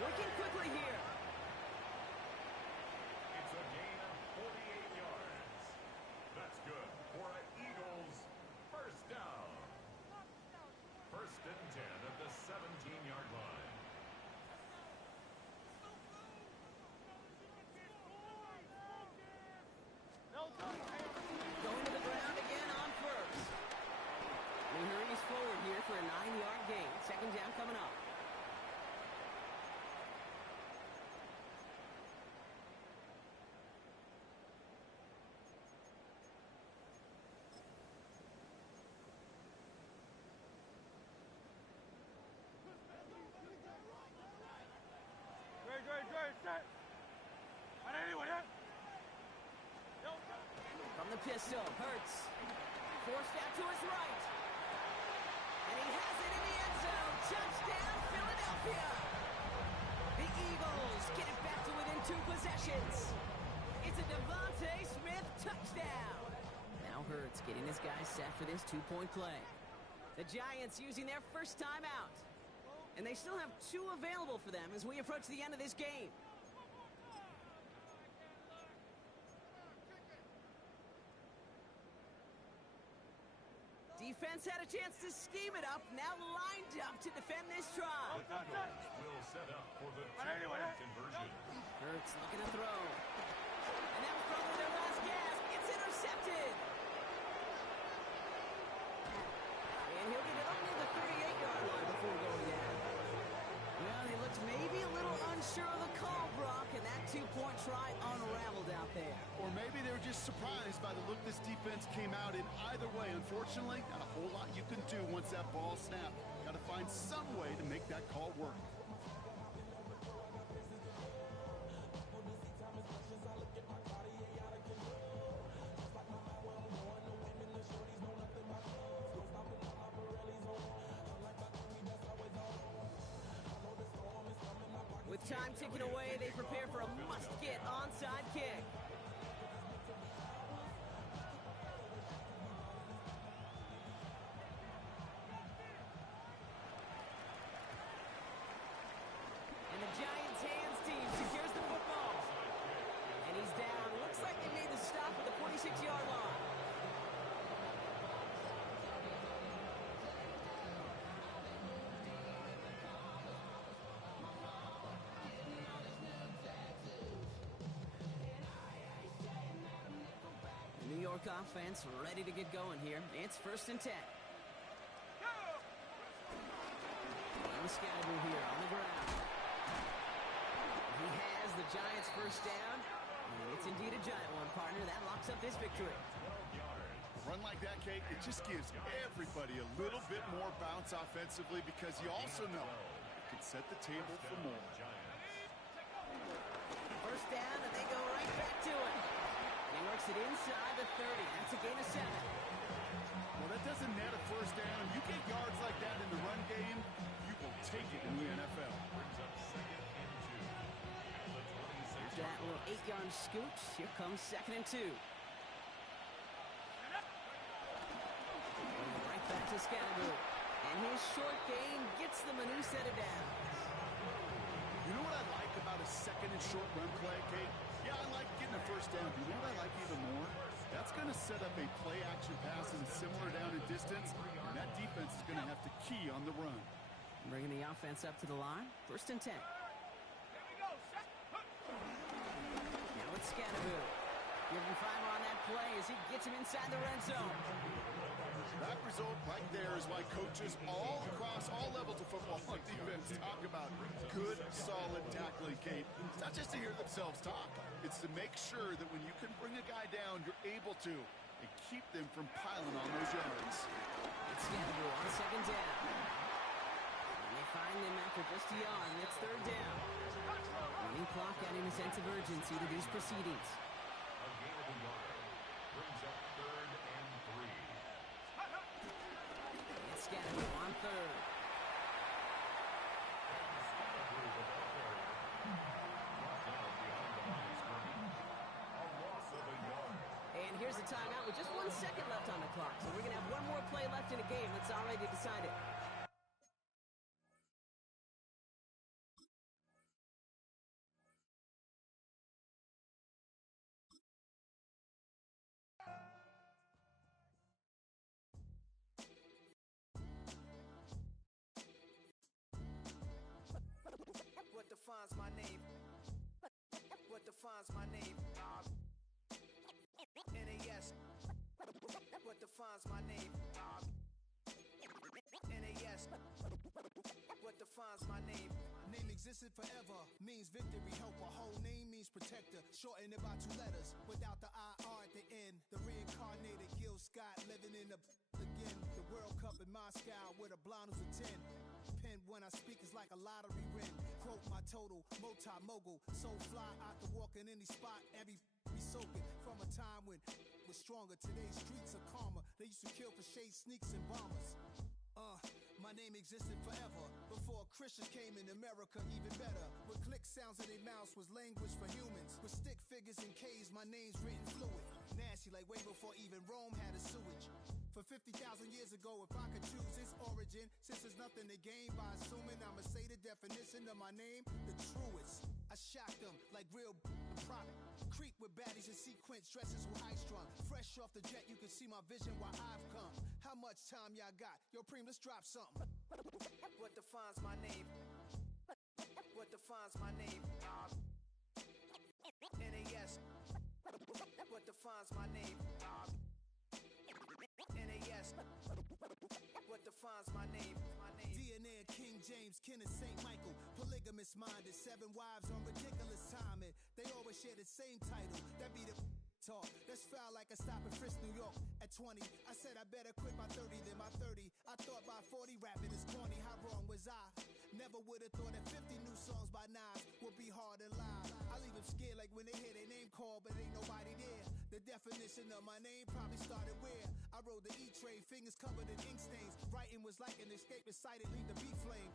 Working quickly here. It's a gain of 48 yards. That's good for an Eagles first down. 1st and 10 at the 17-yard line. Going to the ground again on 1st. He hurries forward here for a 9-yard gain. 2nd down coming up. Good, set. From the pistol, Hurts. Forced out to his right. And he has it in the end zone. Touchdown, Philadelphia. The Eagles get it back to within 2 possessions. It's a Devontae Smith touchdown. Now Hurts getting his guys set for this 2-point play. The Giants using their first timeout. And they still have 2 available for them as we approach the end of this game. Defense had a chance to scheme it up, now lined up to defend this try. The Eagles will set up for the 2-point conversion. Hurts looking to throw. And that was probably their last gasp. It's intercepted. And he'll get it up near the 38-yard line before going down. Well, he looked maybe a little unsure of the call, Brock, and that 2-point try unraveled out there. Or maybe they were just surprised by the look this defense came out in. Either way, unfortunately, not a whole lot you can do once that ball snapped. Got to find some way to make that call work. With time ticking away, they prepare for a must-get onside kick. look offense ready to get going here. It's 1st and 10. Scatterby here on the ground. He has the Giants' first down. And it's indeed a giant one, partner. That locks up this victory. A run like that, Kate, it just gives everybody a little bit more bounce offensively because you also know it could set the table for more. First down, and they go right back to it. He works it inside the 30. That's a gain of 7. Well, that doesn't net a first down. You get yards like that in the run game, you will take it in the NFL. After that little 8-yard scoot, here comes 2nd and 2. Right back to Scatterby. And his short gain gets them a new set of downs. You know what I like about a 2nd and short run play, Kate? Yeah, I like getting a first down. You know what I like even more? That's going to set up a play-action pass in a similar down and distance, and that defense is going to have to key on the run. Bringing the offense up to the line. 1st and 10. Now it's Scatterby. Give him 5 on that play as he gets him inside the red zone. That result right there is why coaches all across all levels of football on defense talk about good, solid tackling, Kate. It's not just to hear themselves talk. It's to make sure that when you can bring a guy down, you're able to, and keep them from piling on those yards. It's Scatterby on 2nd down. And they find them after just a yard, and it's 3rd down. Running clock adding a sense of urgency to these proceedings. A gain of a yard brings up 3rd and 3. It's Scatterby on 3rd. And here's a timeout with just 1 second left on the clock. So we're going to have one more play left in a game that's already decided. What defines my name? What defines my name? NAS. What defines my name? NAS. What defines my name? Name existed forever, means victory, helper. Whole name means protector, shortened it by 2 letters, without the IR at the end. The reincarnated Gil Scott living in the again. The World Cup in Moscow with a blonde who's a 10. Pen when I speak is like a lottery win. Quote my total, multi-mogul, so fly I can walk in any spot, every be soaking from a time when was stronger. Today's streets are calmer. They used to kill for shade sneaks and bombers. My name existed forever before Christians came in America, even better. With click sounds in their mouths was language for humans. With stick figures and K's, my name's written fluid. Nasty like way before even Rome had a sewage. For 50,000 years ago, if I could choose its origin, since there's nothing to gain by assuming, I'ma say the definition of my name, the truest. I shocked them like real prop. Creep with baddies in sequence, dresses who high strung. Fresh off the jet, you can see my vision where I've come. How much time y'all got? Yo, Preem, let's drop something. What defines my name? What defines my name? NAS. What defines my name? NAS. What defines my name? DNA of King James, kin of St. Michael. Polygamous minded, 7 wives on ridiculous timing. They always share the same title. That be the talk. That's foul like a stop in Frisk, New York. At 20, I said I better quit by 30 than my 30. I thought by 40 rapping is corny. How wrong was I? Never would have thought that 50 new songs by Nas would be hard and live. I leave them scared like when they hear their name called, but ain't nobody there. The definition of my name probably started where I rode the E-train, fingers covered in ink stains. Writing was like an escape excited, leave the beat flame.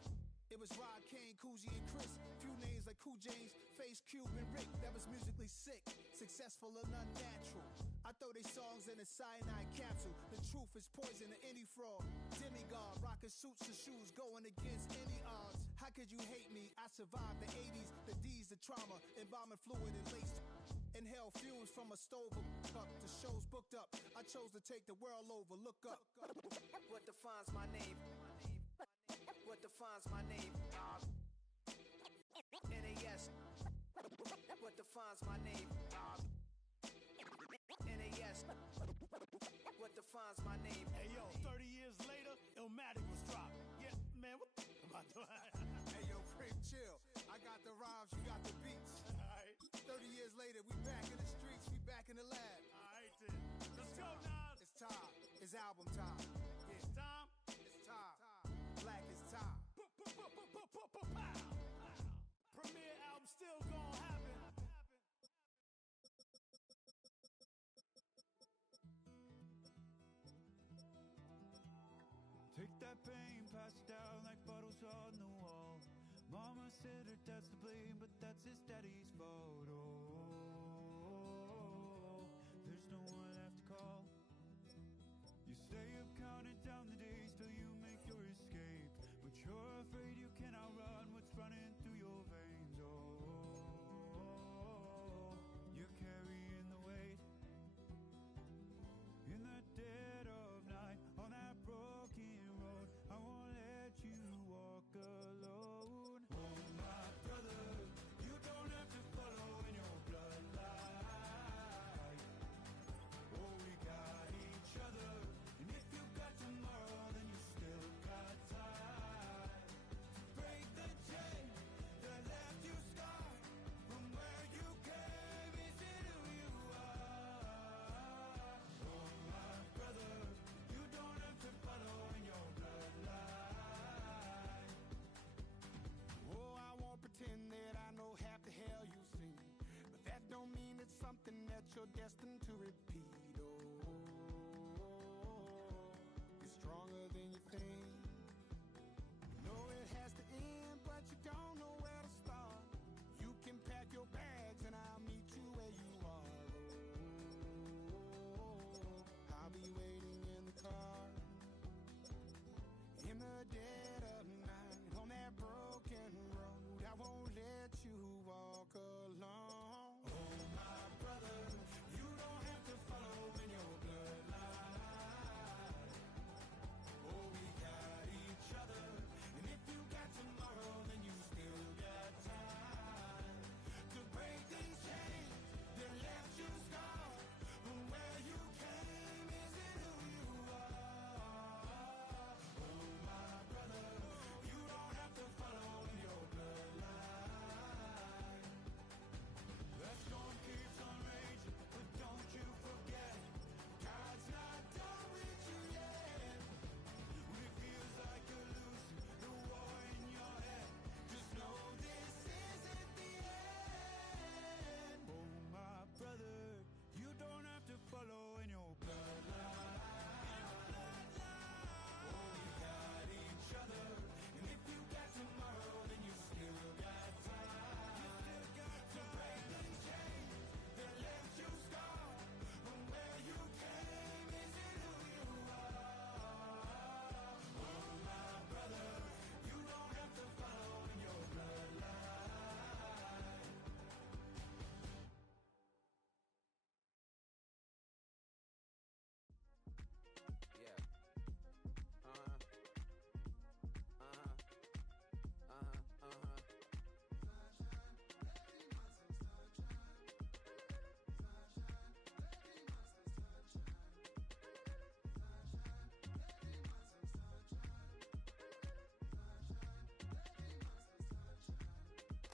It was Rod, Kane, Coogee, and Chris. Few names like Cool James, Face, Cube, and Rick. That was musically sick, successful and unnatural. I throw they songs in a cyanide capsule. The truth is poison to any fraud. Demigod, rocking suits and shoes, going against any odds. How could you hate me? I survived the 80s, the D's, the trauma, embalming fluid and laced. Inhale fumes from a stove up. The show's booked up. I chose to take the world over. Look up. What defines my name? What defines my name? NAS. What defines my name? NAS. what defines my name. Hey yo, 30 years later, Illmatic was dropped. Yeah, man, what the about to Hey yo, Prince, chill. I got the rhymes, you got the beats. Alright, 30 years later, we back in the streets, we back in the lab. alright then. Let's go, Nas. It's time. It's album time. It's time. It's time. Black is time. Pow. Premiere album still gonna happen. Take that pain, pass it down like bottles on the wall. Mama said her dad's to blame, but that's his daddy's fault. Oh, there's no one left to call. You stay up counting down the days till you make your escape, but you're afraid you can outrun what's running through your veins. Oh, you're carrying the weight in the dead of night on that broken road. I won't let you walk alone. Oh my brother, you don't have to follow in your bloodline. Oh, we got each other, and if you got tomorrow, then you still got time to break the chain that left you scarred from where you came. Is it who you are? Oh my brother, you don't have to follow in your bloodline. Oh, I won't pretend that I know half the hell you've seen, but that don't mean it's something that you're destined to repeat. Oh, you're stronger than you think. You know it has to end, but you don't know where to start. You can pack your bags and I'll meet you where you are. Oh, I'll be waiting in the car in the dead of night on that broken road. I won't let you walk alone. Oh my brother, you don't have to follow in your bloodline. Oh, we got each other, and if you got tomorrow, then you still got time to break these chains that left you scarred from where you came. Is it who you are? Oh my brother, you don't have to follow in your bloodline. That storm keeps on raging, but don't you forget, God's not done with you yet. When it feels like you're losing the war in your head, just know this isn't the end. Oh my brother, you don't have to follow in your bloodline. Oh, we got each other, and if you got tomorrow, then you still got time to break these chains that left you scarred from where you came. Is it who you are? Oh my brother, you don't have to follow in your bloodline. Yeah.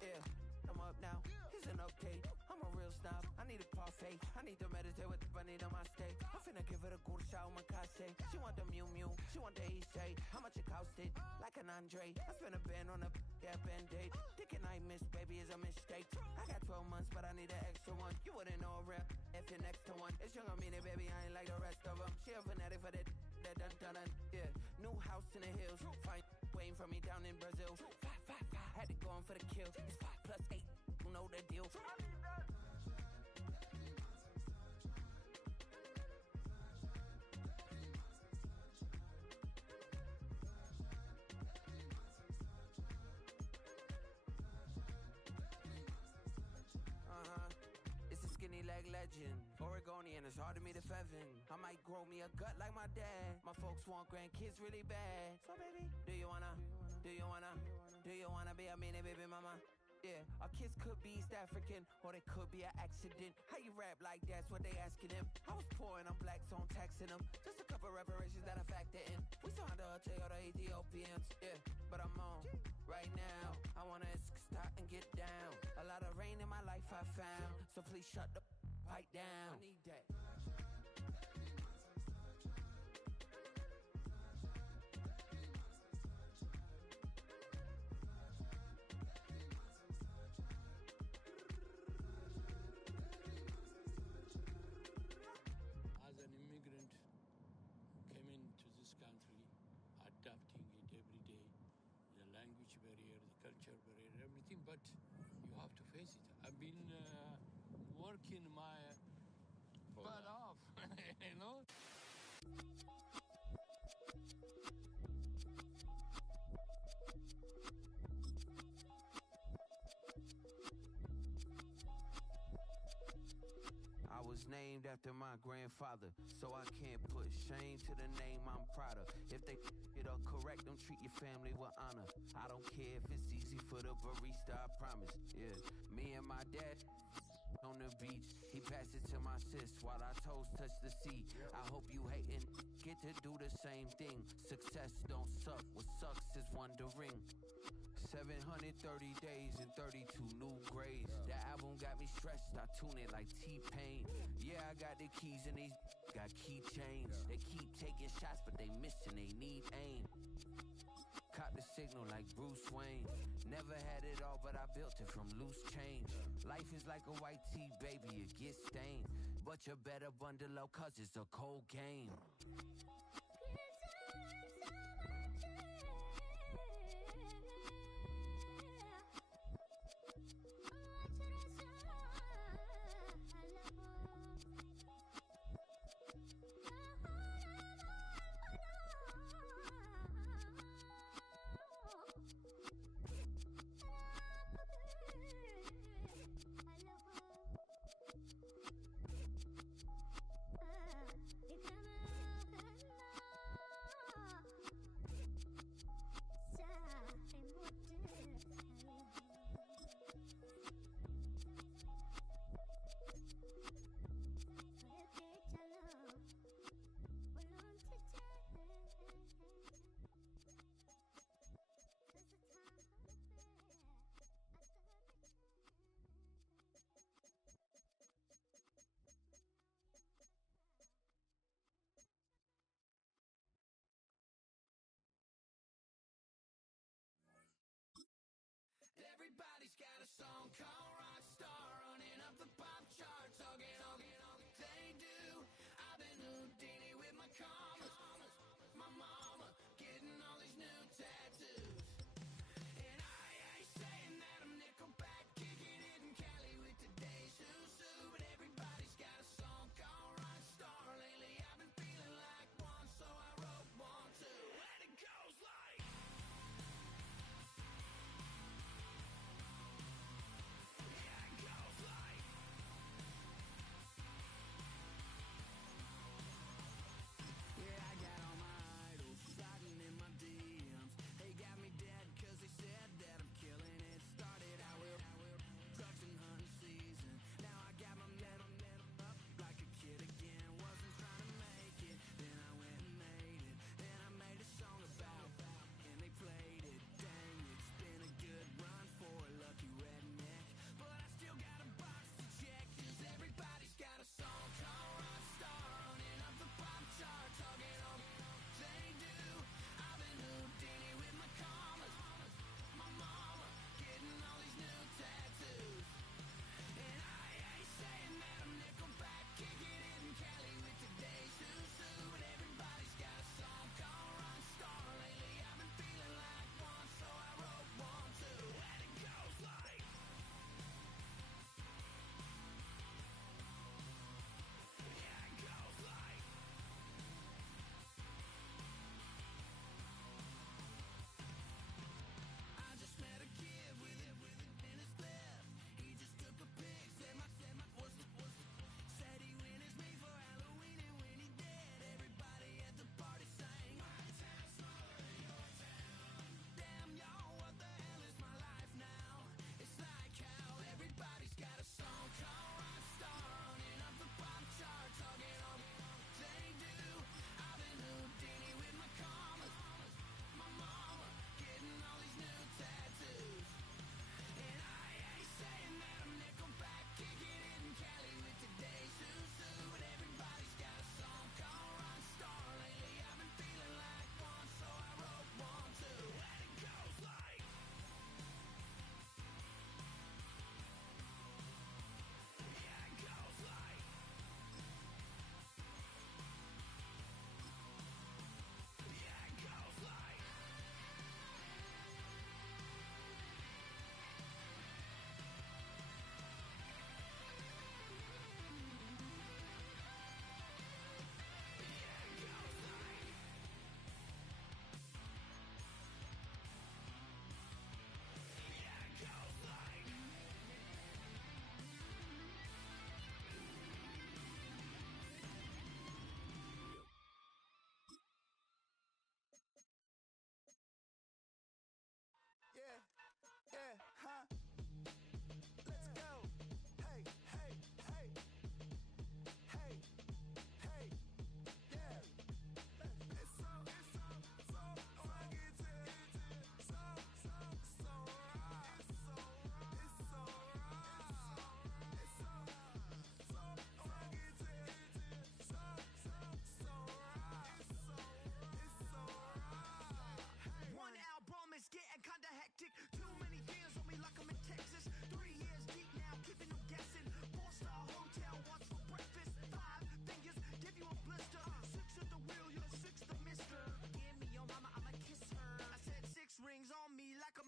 Yeah, I'm up now. Isn't okay. I'm a real snob. I need a parfait. I need to meditate with the bunny on my stay. I'm finna give it a good shot on my case. She want the Mew Mew. She want the East Shade. How much it costed? Like an Andre. I spent a band on a band-aid. Thinking I missed, baby, is a mistake. I got 12 months, but I need an extra one. You wouldn't know a rep if you're next to one. It's young, I mean it, baby, I ain't like the rest of them. She a fanatic for that dun. Yeah, new house in the hills. Fine, waiting for me down in Brazil. Five, had to go on for the kill. It's 5 plus 8, you know the deal. It's a skinny leg legend. Oregonian, it's hard to meet a Fevin. I might grow me a gut like my dad. My folks want grandkids really bad. So baby, do you wanna be a mini baby mama? Yeah, our kids could be East African, or they could be an accident. How you rap like that's what they asking him. I was poor and I'm black, so I'm taxing them. Just a couple reparations that I factor in. We saw the Toyota Ethiopians, yeah, but I'm on right now. I wanna stop and get down. A lot of rain in my life I found, so please shut the pipe down. I need that. As an immigrant, came into this country, adapting it every day, the language barrier, the culture barrier, everything, but you have to face it. I've been working my butt off, you know? I was named after my grandfather, so I can't put shame to the name I'm proud of. If they it up correct, them treat your family with honor. I don't care if it's easy for the barista, I promise. Yeah, me and my dad on the beach, he passed it to my sis while our toes touch the sea. I hope you hatin' get to do the same thing. Success don't suck, what sucks is wondering. 730 days and 32 new grades. That album got me stressed, I tune it like T-Pain. Yeah, I got the keys and these got keychains. They keep taking shots, but they missing, they need aim. Caught the signal like Bruce Wayne. Never had it all, but I built it from loose change. Life is like a white tee, baby, it gets stained. But you better bundle up, cause it's a cold game. Everybody's got a song called Rockstar, running up the pop charts, hugging all they do. I've been Houdini with my commas, my mama getting all these new tattoos. And I ain't saying that I'm Nickelback, kicking it in Cali with today's who's who, but everybody's got a song called Rockstar. Lately I've been feeling like one, so I wrote one too. And it goes like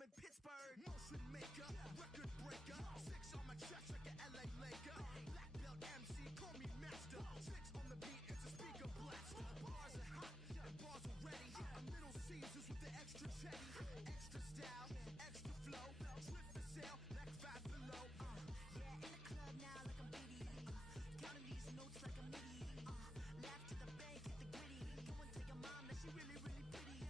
in Pittsburgh. Motion maker, record breaker. 6 on my chest like an LA Laker. Black belt MC, call me master. 6 on the beat, it's a speaker blaster. Bars are hot, and bars are ready. I'm Little Caesars with the extra chetty. Extra style, extra flow. Swift for sale, like 5 below. Yeah, in the club now like I'm Diddy. Counting these notes like a MIDI. Laugh to the bank, hit the gritty. Go and tell your mom that she really, really pretty.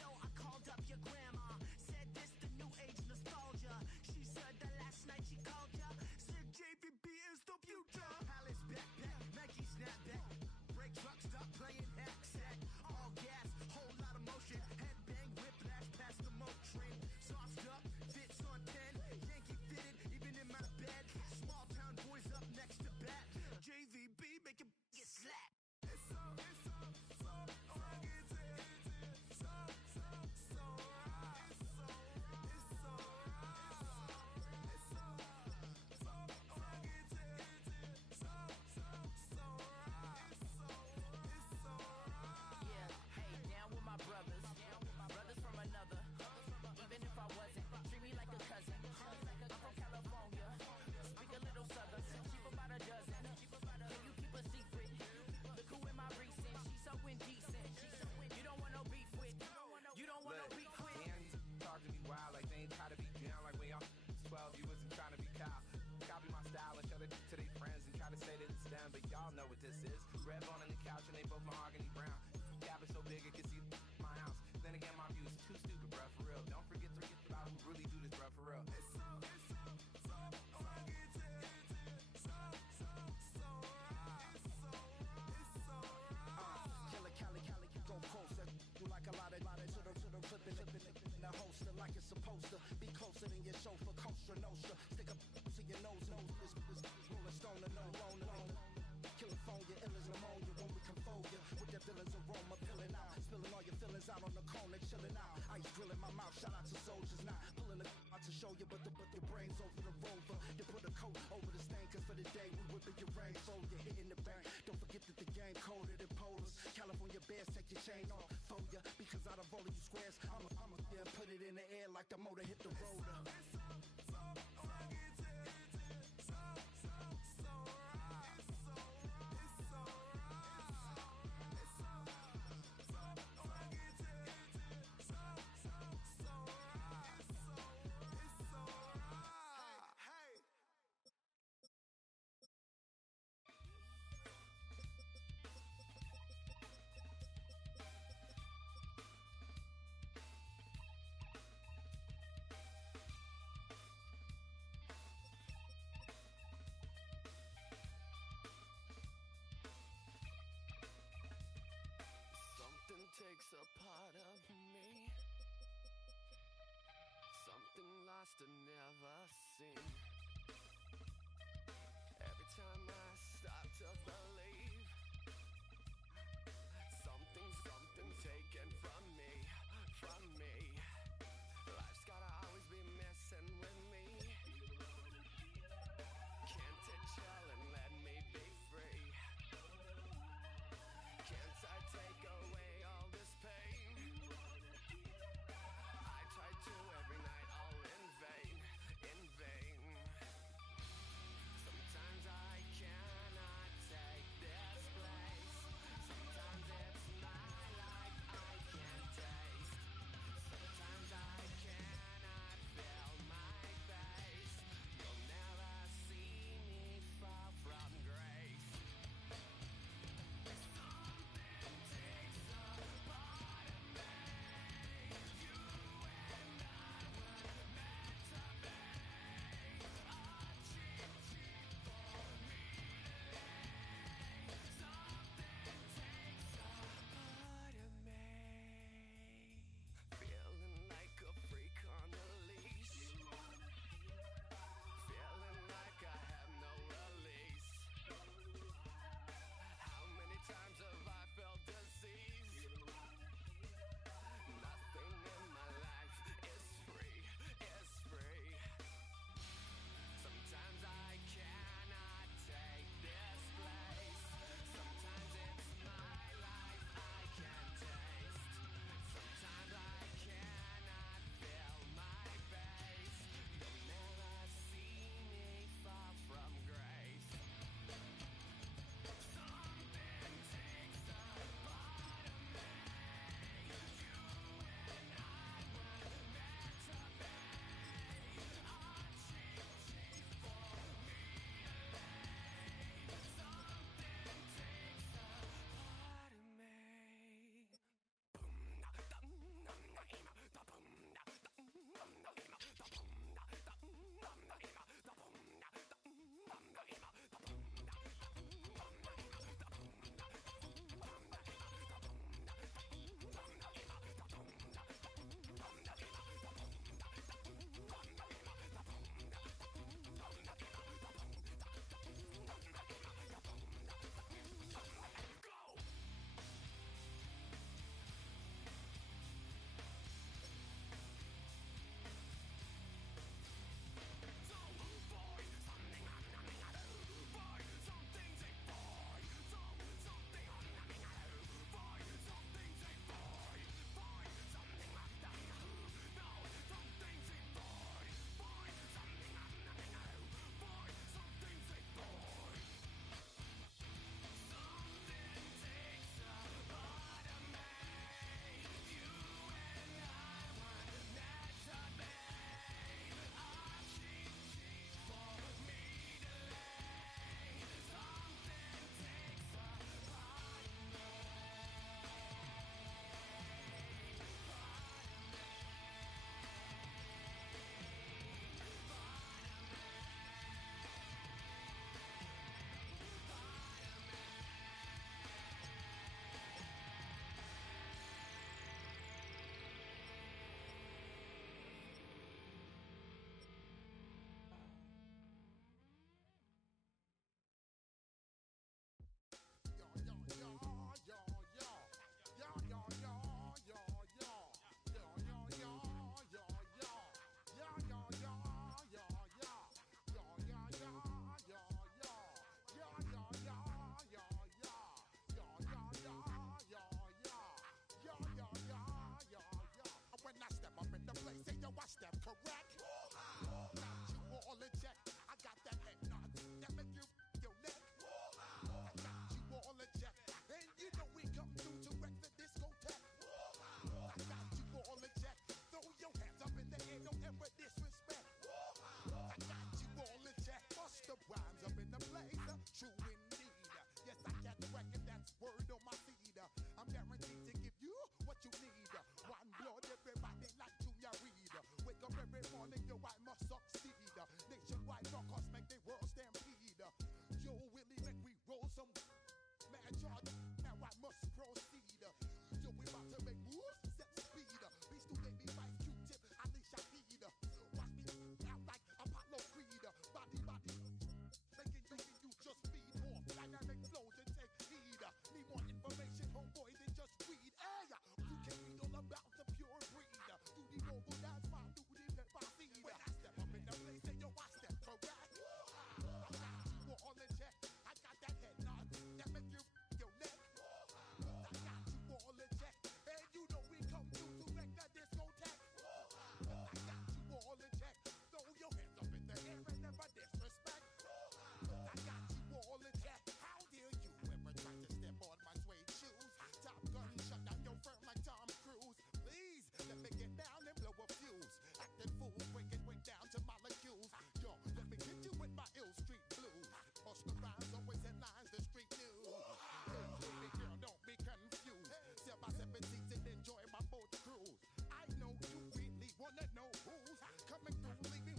Yo, I called up your grandma. Said this the new age nostalgia. She said that last night she called ya. Said JVB is the future. Palace backpack, Nike snapback. Break truck, stop playing hack sack. All gas, whole lot of motion. Headbang, whiplash, past the mo train. Sauced up, fits on 10. Yankee fitted, even in my bed. Small town boys up next to bat. JVB, make it get slapped. It's so rugged. So right. It's so right. It's so rugged. It's so right. Yeah, hey, down with my brothers. Brothers from another. Even if I wasn't, treat me like a cousin. I'm from California. Speak a little southern. Cheap about a dozen. Can you keep a secret? Look who in my recent. She's so indecent. You don't want no beef with. You don't want no beef with. Hands talk to me wild like they ain't try to be down like when y'all 12 you wasn't trying to be Kyle. Copy my style and show it to their friends and try to say that it's them, but y'all know what this is. Red bone on the couch and they both mahogany brown. Cabin so big it can see my house. Then again my view is too stupid, bruh, for real. Don't forget about who really do this, bruh, for real. It's so rugged. So right. It's so right. Killer Cali, go post that you like a lot of to the flipping in the holster like it's supposed to be closer than your chauffeur, Costa Nostra. Stick up to your nose, this rolling stone and no loner. California, ill as pneumonia when we confold you with that villain's aroma, pilling out, spilling all your feelings out on the corner, chilling out. Ice grilling my mouth, shout out to soldiers, not pulling the out to show you, but your brains over the rover. You put a coat over the stain, cause for the day we whipping your rain, so you're hitting the bank. Don't forget that the game coded in polars. California bears, take your chain off for ya, because out of all of you squares, I'ma yeah, put it in the air like the motor hit the rotor. Something takes a part of me. Something lost and never seen. Every time I start to believe, something taken from me. Life's gotta always be messing with me. Can't it chill and let me be free? Can't I take away all this pain? I try to every night, all in vain. yo, I must succeed. Nationwide knockouts make the world stampede. Yo, Willie, make we roll some mad charge. Now I must proceed. Yo, we about to make moves, set speed. Beast to make me fight Q-tip, Ali Shaheed. Watch me out like Apollo Creed. Body, making you just feed off dynamic flows and take heed. Need more information, homeboy, than just read. Hey, you can read all about the pure breed. Do the noble dance, my duty, pepper seed. When I step up in the place, say yo, I step correct. I got you all in check. I got that head nod that make you your neck. I got you all in check, and you know we come through to wreck the discotheque. I got you all in check. Throw your hands up in the air and never disrespect. I got you all in check. How dare you ever try to step on my suede shoes? Top Gun shut down your firm like Tom Cruise. Please let me get down and blow a fuse. Acting fool, breaking way down to molecules. Yo, let me hit you with my ill street blues. Bust the rhymes, always headlines, the street news. Hey, baby girl, don't be confused. Sail by 17s and enjoy my boat cruise. I know you really wanna know who's coming through, leaving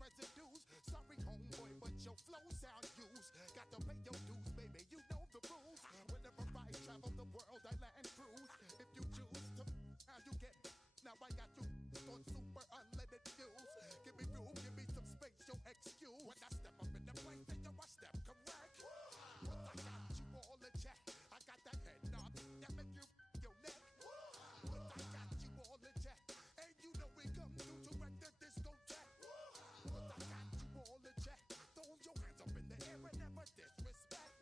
residues. Sorry, homeboy, but your flow sound used. Got to pay your dues, baby, you know the rules. Whenever I travel the world, I land cruise. If you choose to, how you get. Now I got you on super unleaded fuels. Give me room, give me some space, your excuse. When I step up in the place, then I step correct. But I got you all in check. I got that head nod that make you your neck. But I got you all in check. And you know we come through to wreck the discotheque. But I got you all in check. Throw your hands up in the air and never disrespect.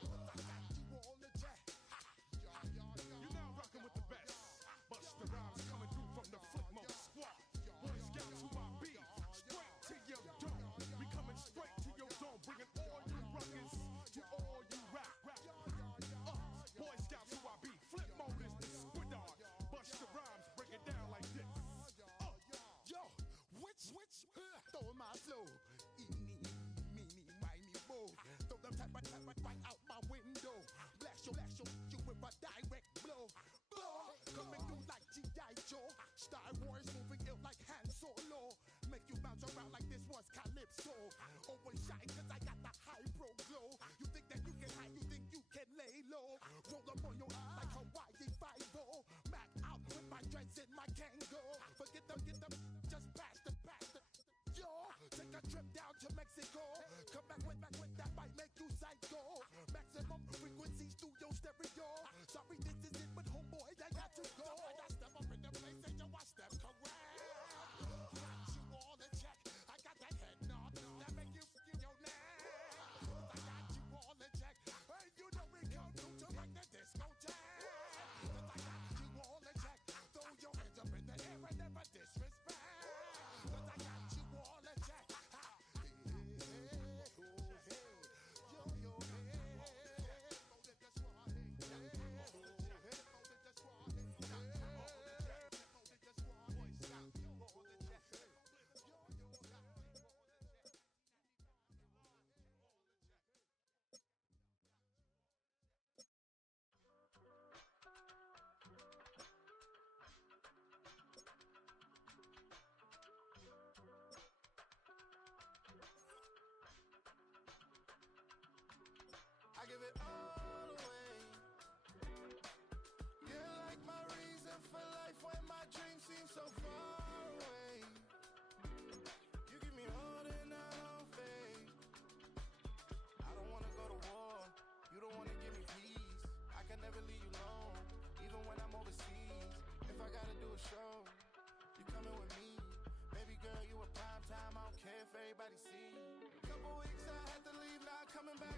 But I got you all in check. You're now rocking with the best. Busta Rhymes coming through from the Flip Mode Squad. Boy Scouts who I be. Straight to your dome. We coming straight to your dome. Bringing all you rockers to all you rap. Boy Scouts who I be. Flip Mode is the squidard. Busta Rhymes break it down like this. Yo, which, throw my flow. Eeny, meeny, miny, mo. Throw them type right out my window. Blast you with a direct blow. Coming through like G.I. Joe. Star Wars moving ill like Han Solo. Make you bounce around like this was Calypso. Always shine cause I got the high pro glow. You think that you can hide, you think you can lay low. Roll up on your eye like Hawaii 5-0. Mac out with my dreads in my Kango. Forget them, just pass the. Yo, take a trip down to Mexico. Come back with that might make you psycho. Maximum frequency studio stereo. Sorry, this is it, but homeboy, I got to go. I step up in the place and yo, I step correct. Got you all in check. I got that head nod that make you your neck. I got you all in check. Hey, you know we come through to wreck the discotheque. I got you all in check. Throw your hands up in the air and never disrespect. Cause I got you all in check. I give it all away. You're like my reason for life when my dreams seem so far away. You give me more than I don't fade. I don't wanna go to war. You don't wanna give me peace. I can never leave you alone, even when I'm overseas. If I gotta do a show, you coming with me. Baby girl, you a prime time. I don't care if everybody see. Couple weeks I had to leave, now coming back